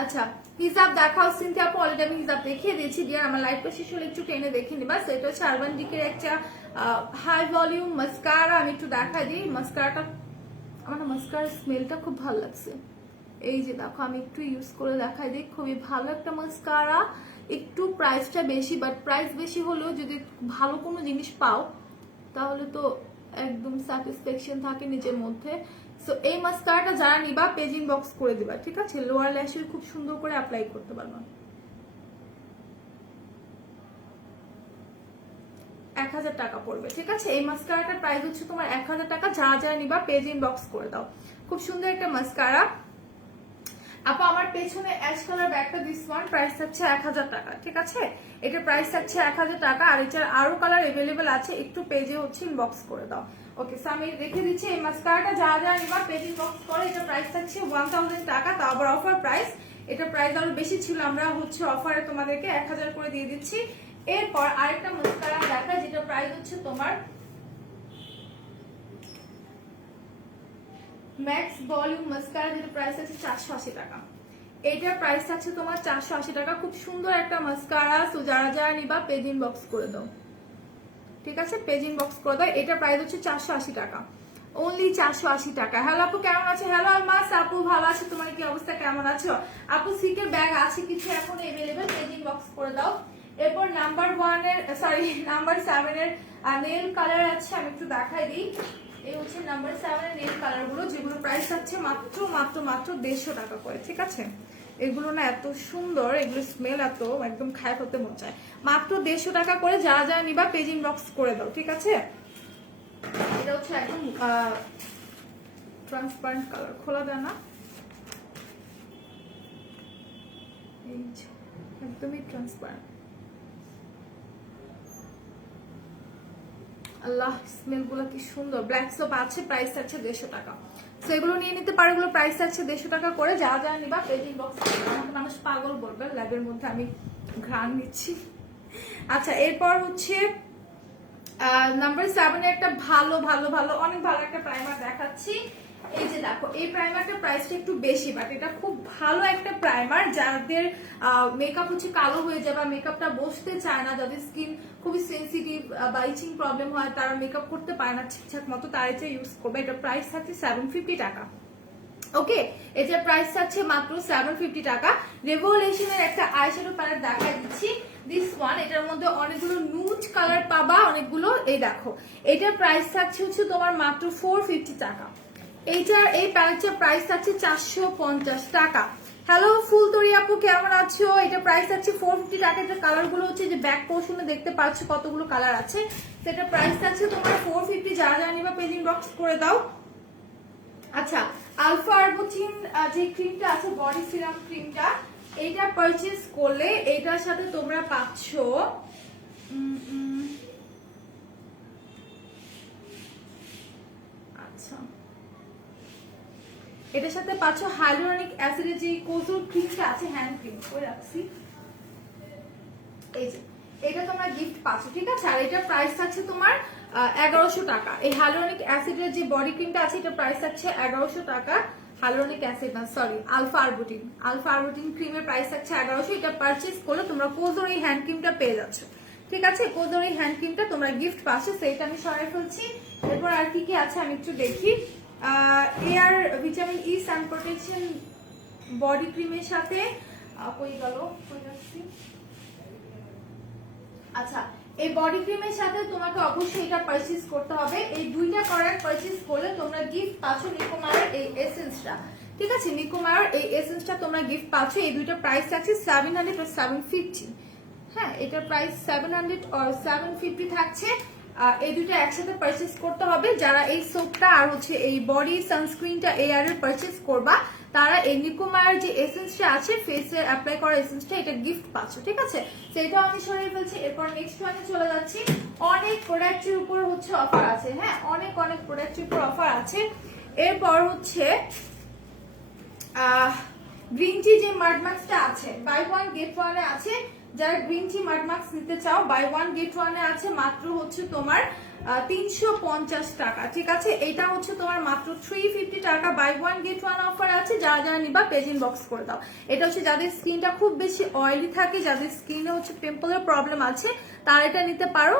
আচ্ছা, হিজাব দেখাও সিনথিয়া আপু। অলরেডি আমি হিজাব দেখিয়ে দিয়েছি। ডিয়ার আমার লাইফটা শেষ হলে একটু টেনে দেখে নিবা। সেটা হচ্ছে আরবান ডিকের একটা হাই ভলিউম মাস্কারা। আমি একটু দেখা দিই মাস্কারাটা। আমার মাস্কারার স্মেলটা খুব ভালো লাগছে। এই যে দেখো, আমি একটু ইউজ করে দেখাই দিই। খুবই ভালো একটা মাস্কারা। একটু প্রাইসটা বেশি, বাট প্রাইস বেশি হলেও যদি ভালো কোনো জিনিস পাও তাহলে তো একদম স্যাটিসফ্যাকশন থাকে নিজের মধ্যে। সো এই মাস্কারাটা যারা নিবা পেজ ইনবক্স করে দিবা, ঠিক আছে। লোয়ার ল্যাশের খুব সুন্দর করে অ্যাপ্লাই করতে পারবা। 1000 টাকা পড়বে, ঠিক আছে। এই মাস্কারাটার প্রাইস হচ্ছে তোমার 1000 টাকা। যারা যারা নিবা পেজ ইনবক্স করে দাও। খুব সুন্দর একটা মাস্কারা আপু। আমার পেছনে অ্যাশ কালার ব্যাগটা দিস ওয়ান, প্রাইস থাকছে 1000 টাকা, ঠিক আছে। এটার প্রাইস থাকছে 1000 টাকা। আর এটার আরো কালার এভেলেবেল আছে, একটু পেজে হচ্ছে ইনবক্স করে দাও। ওকে, সো আমি রেখে দিচ্ছি। এই মাস্কারাটা যারা যারা নিবা পেজ ইনবক্স করে। এটা প্রাইস থাকছে 1000 টাকা, তাও আবার অফার প্রাইস। এটা প্রাইস আরো বেশি ছিল, আমরা হচ্ছে অফারে তোমাদেরকে 1000 করে দিয়ে দিচ্ছি। এরপর আরেকটা মাস্কারা দেখা, যেটা প্রাইস হচ্ছে তোমার ম্যাক্স ভলিউম মাস্কারা, যেটা প্রাইস আছে 480 টাকা। এটার প্রাইস আছে তোমার 480 টাকা। খুব সুন্দর একটা মাস্কারা। সো যারা যারা নিবা পেজ ইনবক্স করে দাও, ঠিক আছে, পেজ ইনবক্স করে দাও। এটার প্রাইস হচ্ছে 480 টাকা, অনলি 480 টাকা। হ্যালো আপু, কেমন আছো? হ্যালো আলমাস আপু, ভালো আছো? তোমার কি অবস্থা, কেমন আছো আপু? সিকের ব্যাগ আছে কিছু এখন এভেলেবেল, পেজ ইনবক্স করে দাও। এরপর নাম্বার 1 এর, সরি নাম্বার 7 এর নেল কালার আছে, আমি একটু দেখাই দিই। এই হচ্ছে নাম্বার 7 এর নেল কালার গুলো, যেগুলো প্রাইস আছে মাত্র মাত্র মাত্র 150 টাকা করে, ঠিক আছে। এগুলো না এত সুন্দর, এগুলো স্মেল এত, একদম খায় করতে মন চায়। মাত্র 150 টাকা করে। যারা যারা নিবা পেজ ইনবক্স করে দাও, ঠিক আছে। এটা হচ্ছে একদম ট্রান্সপারেন্ট কালার, খোলা যায় না, এই একদমই ট্রান্সপারেন্ট। আল্লাহ, স্মেল গুলো কি সুন্দর। ব্ল্যাক সোপ আছে, প্রাইস আছে 150 টাকা। তো এগুলো নিয়ে নিতে পারো, এগুলো প্রাইস আছে 150 টাকা করে। যা যা নিবা পেজ ইনবক্স করে। আমাকে মানুষ পাগল বলবে, ল্যাবের মধ্যে আমি ঘ্রাণ নিচ্ছি। আচ্ছা, এরপর হচ্ছে নাম্বার 7 এর একটা ভালো ভালো ভালো অনেক ভালো একটা প্রাইমার দেখাচ্ছি। এই যে দেখো, এই প্রাইমারটার প্রাইসটা একটু বেশি, বাট এটা খুব ভালো একটা প্রাইমার। যাদের মেকআপ হচ্ছে কালো হয়ে যায় বা মেকআপটা বসতে চায় না, যাদের স্কিন খুবই সেন্সিটিভ বা ইচিং প্রবলেম হয়, তারা মেকআপ করতে পারে না ঠিকঠাক মতো, তারা এটা ইউজ করবে। এটা প্রাইস থাকছে 750 টাকা। ওকে, এটার প্রাইস আছে মাত্র 750 টাকা। রেভলিউশনের একটা আইশ্যাডো প্যালেট দেখাই দিচ্ছি, দিস ওয়ান। এটার মধ্যে অনেকগুলো নুড কালার পাবা, অনেকগুলো। এই দেখো, এটার প্রাইস থাকছে হচ্ছে তোমার মাত্র 450 টাকা। এইটার এই প্যালেটটার প্রাইস থাকছে 450 টাকা। হ্যালো ফুলতরি আপু, কেমন আছো? এটা প্রাইস আছে 450 টাকা। এটা কালার গুলো হচ্ছে যে ব্যাক পোর্শনে দেখতে পাচ্ছ কতগুলো কালার আছে। সেটা প্রাইস থাকছে তোমার 450, যারা যারা নিবা পেজ ইনবক্স করে দাও। আচ্ছা, আলফা আরবুটিন যে ক্রিমটা আছে, বডি সিরাম ক্রিমটা, এইটা পারচেজ করলে এইটার সাথে তোমরা পাচ্ছ আচ্ছা, এটার সাথে পাচ্ছ হাইলুরনিক অ্যাসিডের যে কোজোর ক্রিমটা আছে, হ্যান্ড ক্রিম করে রাখছি, এই যে এটা তোমরা গিফট পাচ্ছ, ঠিক আছে। আর এটা প্রাইস থাকছে তোমার 1100 টাকা। এই হাইলুরনিক অ্যাসিডের যে বডি ক্রিমটা আছে, এটা প্রাইস থাকছে 1100 টাকা। হাইলুরনিক অ্যাসিড না, সরি, আলফা আরবুটিন ক্রিমের প্রাইস থাকছে 1100। এটা পারচেজ করলে তোমরা কোজোর এই হ্যান্ড ক্রিমটা পেয়ে যাচ্ছ, ঠিক আছে। কোজোর এই হ্যান্ড ক্রিমটা তোমরা গিফট পাচ্ছ, সেইটা আমি সরাই ফেলছি। এরপর আর কি কি আছে আমি একটু দেখি। এয়ার ভিটামিন ই সান প্রোটেকশন বডি ক্রিমের সাথে কই গেল, কই যাচ্ছি, আচ্ছা, এই বডি ক্রিমের সাথে তোমাকে অবশ্যই এটা পারচেজ করতে হবে। এই দুইটা প্রোডাক্ট পারচেজ করলে তোমরা গিফট পাচ্ছ নিকোমায়ের এই এসেন্সটা, ঠিক আছে। নিকোমায়ের এই এসেন্সটা তোমরা গিফট পাচ্ছ। এই দুইটা প্রাইস থাকছে 700 আর 750, হ্যাঁ, এটার প্রাইস 700 আর 750 থাকছে। এই দুটো একসাথে পারচেজ করতে হবে। যারা এই সোপটা আর হচ্ছে এই বডি সানস্ক্রিনটা এয়ারের পারচেজ করবা, তারা এই নিকোমায়ের যে এসেন্সটা আছে, ফেসে অ্যাপ্লাই করা এসেন্সটা, এটা গিফট পাচ্ছ, ঠিক আছে। সেটাও আমি সরিয়ে ফেলছি। এরপর নেক্সট ওয়ানে চলে যাচ্ছি। অনেক প্রোডাক্টের উপর হচ্ছে অফার আছে, হ্যাঁ, অনেক প্রোডাক্টের উপর অফার আছে। এরপর হচ্ছে গ্রিন টি যে মাড মাস্কটা আছে, বাই ওয়ান গেট ওয়ানে আছে। যারা গ্রিন টি মাড মাস্ক নিতে চাও, বাই ওয়ান গেট ওয়ানে আছে, মাত্র হচ্ছে তোমার 350 টাকা, ঠিক আছে। এটা হচ্ছে তোমার মাত্র 350 টাকা, buy one get one offer আছে। যারা যারা নিবা পেজ ইনবক্স করে দাও। এটা হচ্ছে যাদের স্কিনটা খুব বেশি অয়েলি থাকে, যাদের স্কিনে হচ্ছে পিম্পলের প্রবলেম আছে, তারা এটা নিতে পারো।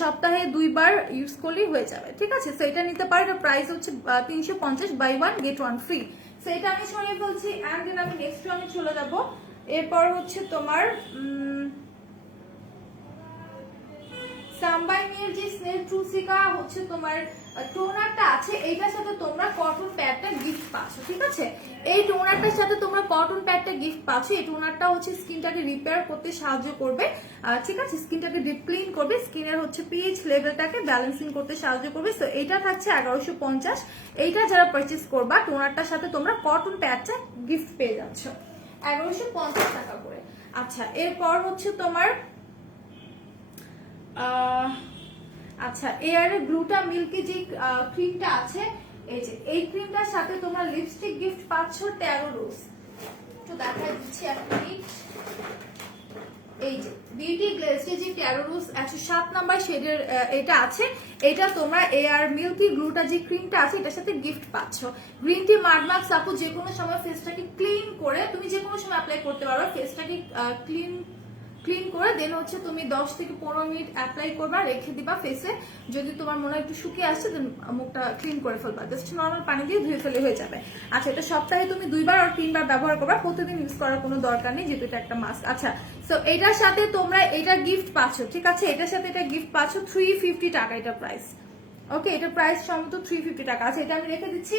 সপ্তাহে 2 বার ইউজ করলেই হয়ে যাবে, ঠিক আছে। তো এটা নিতে পারো। এটা প্রাইস হচ্ছে 350, buy one get one free. সেটা আমি সরিয়ে বলছি। এন্ড দেন আমি নেক্সট ওয়ানে চলে যাব। এরপর হচ্ছে তোমার সাম্বাইনির যে স্নেল ট্রুসিকা হচ্ছে তোমার টোনারটা আছে, এইটার সাথে তোমরা কটন প্যাডটা গিফট পাচ্ছ, ঠিক আছে। এই টোনারটার সাথে তোমরা কটন প্যাডটা গিফট পাচ্ছ। এই টোনারটা হচ্ছে স্কিনটাকে রিপেয়ার করতে সাহায্য করবে, ঠিক আছে। স্কিনটাকে ডিপ ক্লিন করবে, স্কিনের হচ্ছে পিএইচ লেভেলটাকে ব্যালেন্সিং করতে সাহায্য করবে। সো এইটা থাকছে 1150। এইটা যারা পারচেজ করবা, টোনারটার সাথে তোমরা কটন প্যাডটা গিফট পেয়ে যাচ্ছ 1150 টাকা করে। আচ্ছা, এরপর হচ্ছে তোমার আচ্ছা, এয়ারের গ্লুটা মিল্কি যে ক্রিমটা আছে, এই যে এই ক্রিমটার সাথে তোমরা লিপস্টিক গিফট পাচ্ছ 13 রোজ। একটু দেখাই দিচ্ছি এক মিনিট। এই যে বিউটি গ্লেজে যে 13 রোজ 107 নাম্বার শেডের এটা আছে, এটা তোমরা এয়ার মিল্কি গ্লুটা যে ক্রিমটা আছে, এটার সাথে গিফট পাচ্ছ। গ্রিন টি মাড মাস্ক আপু যে কোনো সময় ফেসটাকে ক্লিন করে তুমি যে কোনো সময় অ্যাপ্লাই করতে পারো। ফেসটাকে ক্লিন করে দেন হচ্ছে তুমি 10 থেকে 15 মিনিট অ্যাপ্লাই করবা, রেখে দিবা ফেসে। যদি তোমার মনে হয় একটু শুকিয়ে আসছে, দেন মুখটা ক্লিন করে ফেলবা, জাস্ট নর্মাল পানি দিয়ে ধুয়ে ফেলে হয়ে যাবে। আচ্ছা, এটা সপ্তাহে তুমি 2 বার আর 3 বার ব্যবহার করবা, প্রতিদিন ইউজ করার কোনো দরকার নেই, যেহেতু এটা একটা মাস্ক। আচ্ছা, সো এটার সাথে তোমরা এটা গিফট পাচ্ছ, ঠিক আছে। এটার সাথে এটা গিফট পাচ্ছ 350 টাকা এটা প্রাইস, ওকে। এটা প্রাইস সম্ভবত 350 টাকা আছে, এটা আমি রেখে দিচ্ছি।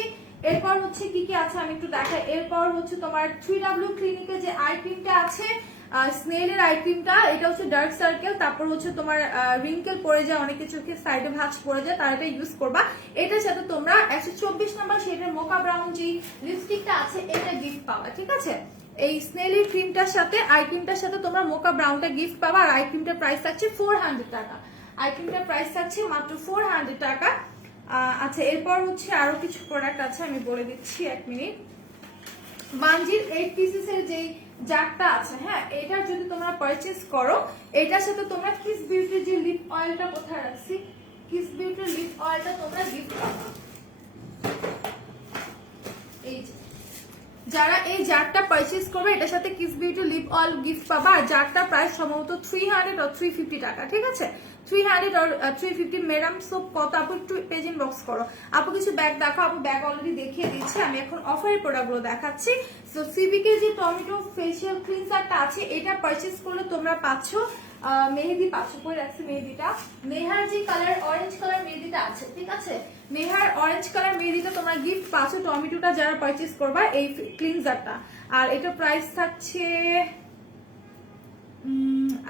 এরপর হচ্ছে কি কি আছে আমি একটু দেখাই। এরপর হচ্ছে তোমার 3W ক্লিনিকের যে আই ক্রিমটা আছে, স্নেলের আই ক্রিমটা, এটা হচ্ছে ডার্ক সার্কেল, তারপর হচ্ছে তোমার রিঙ্কেল পড়ে যায়, অনেকে চোখে সাইডে ভাঁজ পড়ে যায়, তারা এটা ইউজ করবা। এটার সাথে তোমরা 124 নাম্বার শেডের মোকা ব্রাউন যে লিপস্টিকটা আছে, এটা গিফট পাবা, ঠিক আছে। এই স্নেলের ক্রিমটার সাথে আই ক্রিমটার সাথে তোমরা মোকা ব্রাউনটা গিফট পাবা। আর আই ক্রিমটার প্রাইস থাকছে 400 টাকা। আই ক্রিমটার প্রাইস থাকছে মাত্র 400 টাকা। আচ্ছা, এরপর হচ্ছে আরো কিছু প্রোডাক্ট আছে, আমি বলে দিচ্ছি এক মিনিট। মানজির 8 পিসেস এর যে জারটা আছে, হ্যাঁ, এটা যদি তোমরা পারচেজ করো, এটার সাথে তোমরা কিস বিউটির যে লিপ অয়েলটা কোথায় রাখছি, কিস বিউটির লিপ অয়েলটা তোমরা গিফট পাবা। এই যারা এই জারটা পারচেজ করবে, এটার সাথে Kiss Beauty lip oil gift পাবা। আর জারটা প্রাইস সম্ভবত 300 আর 350 টাকা, ঠিক আছে। 300 আর 350। ম্যাডাম সোপ কত আপু? একটু পেজ ইনবক্স করো আপু। কিছু ব্যাগ দেখো আপু, ব্যাগ অলরেডি দেখিয়ে দিচ্ছি। আমি এখন অফারের প্রোডাক্টগুলো দেখাচ্ছি। সো সিভিকে যে টমেটো ফেশিয়াল ক্লিনজারটা আছে, এটা পারচেজ করলে তোমরা পাচ্ছ মেহেদি পাচ্ছ, করে রাখছি মেহেদিটা। নেহার যে কালার অরেঞ্জ কালার মেহেদিটা আছে, ঠিক আছে, নেহার অরেঞ্জ কালার মেহেদিটা তোমরা গিফট পাচ্ছ টমেটোটা যারা পারচেজ করবা, এই ক্লিনজারটা। আর এটা প্রাইস থাকছে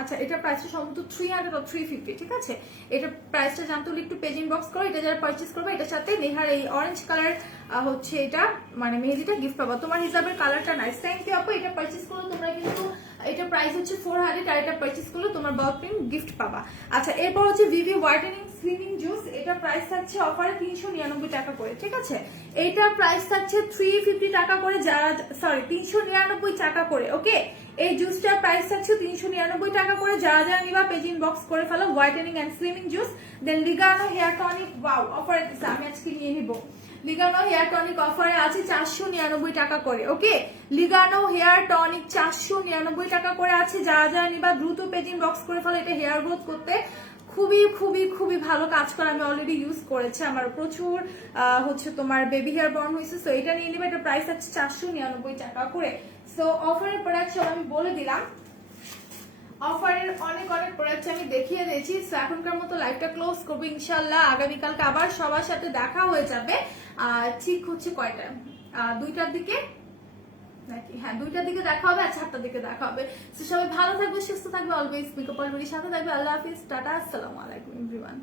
আচ্ছা এটা প্রাইসটা সম্ভবত 300 বা 350, ঠিক আছে? এটা প্রাইসটা জানতে হলে একটু পেজ ইনবক্স করো। এটা যারা পারচেজ করবে এটার সাথে নেহার এই অরেঞ্জ কালার হচ্ছে এটা মানে মেহেদিটা গিফট পাবা। তোমার হিসাবের কালারটা নাইস, থ্যাংক ইউ আপু। এটা পারচেজ করলে তোমরা কিন্তু এটা প্রাইস হচ্ছে 400 আর এটা পারচেজ করলে তোমার বল পেন গিফট পাবা। আচ্ছা এরপর হচ্ছে ভিভি হোয়াইটেনিং স্লিমিং জুস, এটা প্রাইস থাকছে অফারে 399 টাকা করে, ঠিক আছে? এইটা প্রাইস থাকছে 350 টাকা করে, যারা সরি 399 টাকা করে, ওকে? এই জুসটার প্রাইস থাকছে 399 টাকা করে, যারা যারা নিবা পেজ ইনবক্স করে ফেলো whitening and slimming juice. Then লিগানো হেয়ার টনিক, ওয়াও অফারে দিচ্ছে, আমি আজকে নিয়ে নিব। লিগানো হেয়ার টনিক অফারে আছে 499 টাকা করে, ওকে? লিগানো হেয়ার টনিক 499 টাকা করে আছে, যারা যারা নিবা দ্রুত পেজ ইনবক্স করে ফেলো। এটা হেয়ার গ্রোথ করতে খুবই খুবই খুবই ভালো কাজ করে, আমি অলরেডি ইউজ করেছি, আমার প্রচুর হচ্ছে তোমার বেবি হেয়ার বর্ন হয়েছে। সো এটা নিয়ে নিবে, এটা প্রাইস আছে 499 টাকা করে। সো অফারের প্রোডাক্ট সব আমি বলে দিলাম, অফারের অনেক অনেক প্রোডাক্ট আমি দেখিয়ে দিয়েছি। সো এখনকার মতো লাইভটা ক্লোজ করবো, ইনশাল্লাহ আগামীকালকে আবার সবার সাথে দেখা হয়ে যাবে। ঠিক হচ্ছে কয়টা, 2টার দিকে নাকি? হ্যাঁ 2টার দিকে দেখা হবে, আর 4টার দিকে দেখা হবে। সবাই ভালো থাকবে, সুস্থ থাকবে, অলওয়েজ মেকআপ পরিবারের সাথে থাকবে। আল্লাহ হাফিজ, টাটা, আসসালামু আলাইকুম এভরিওয়ান।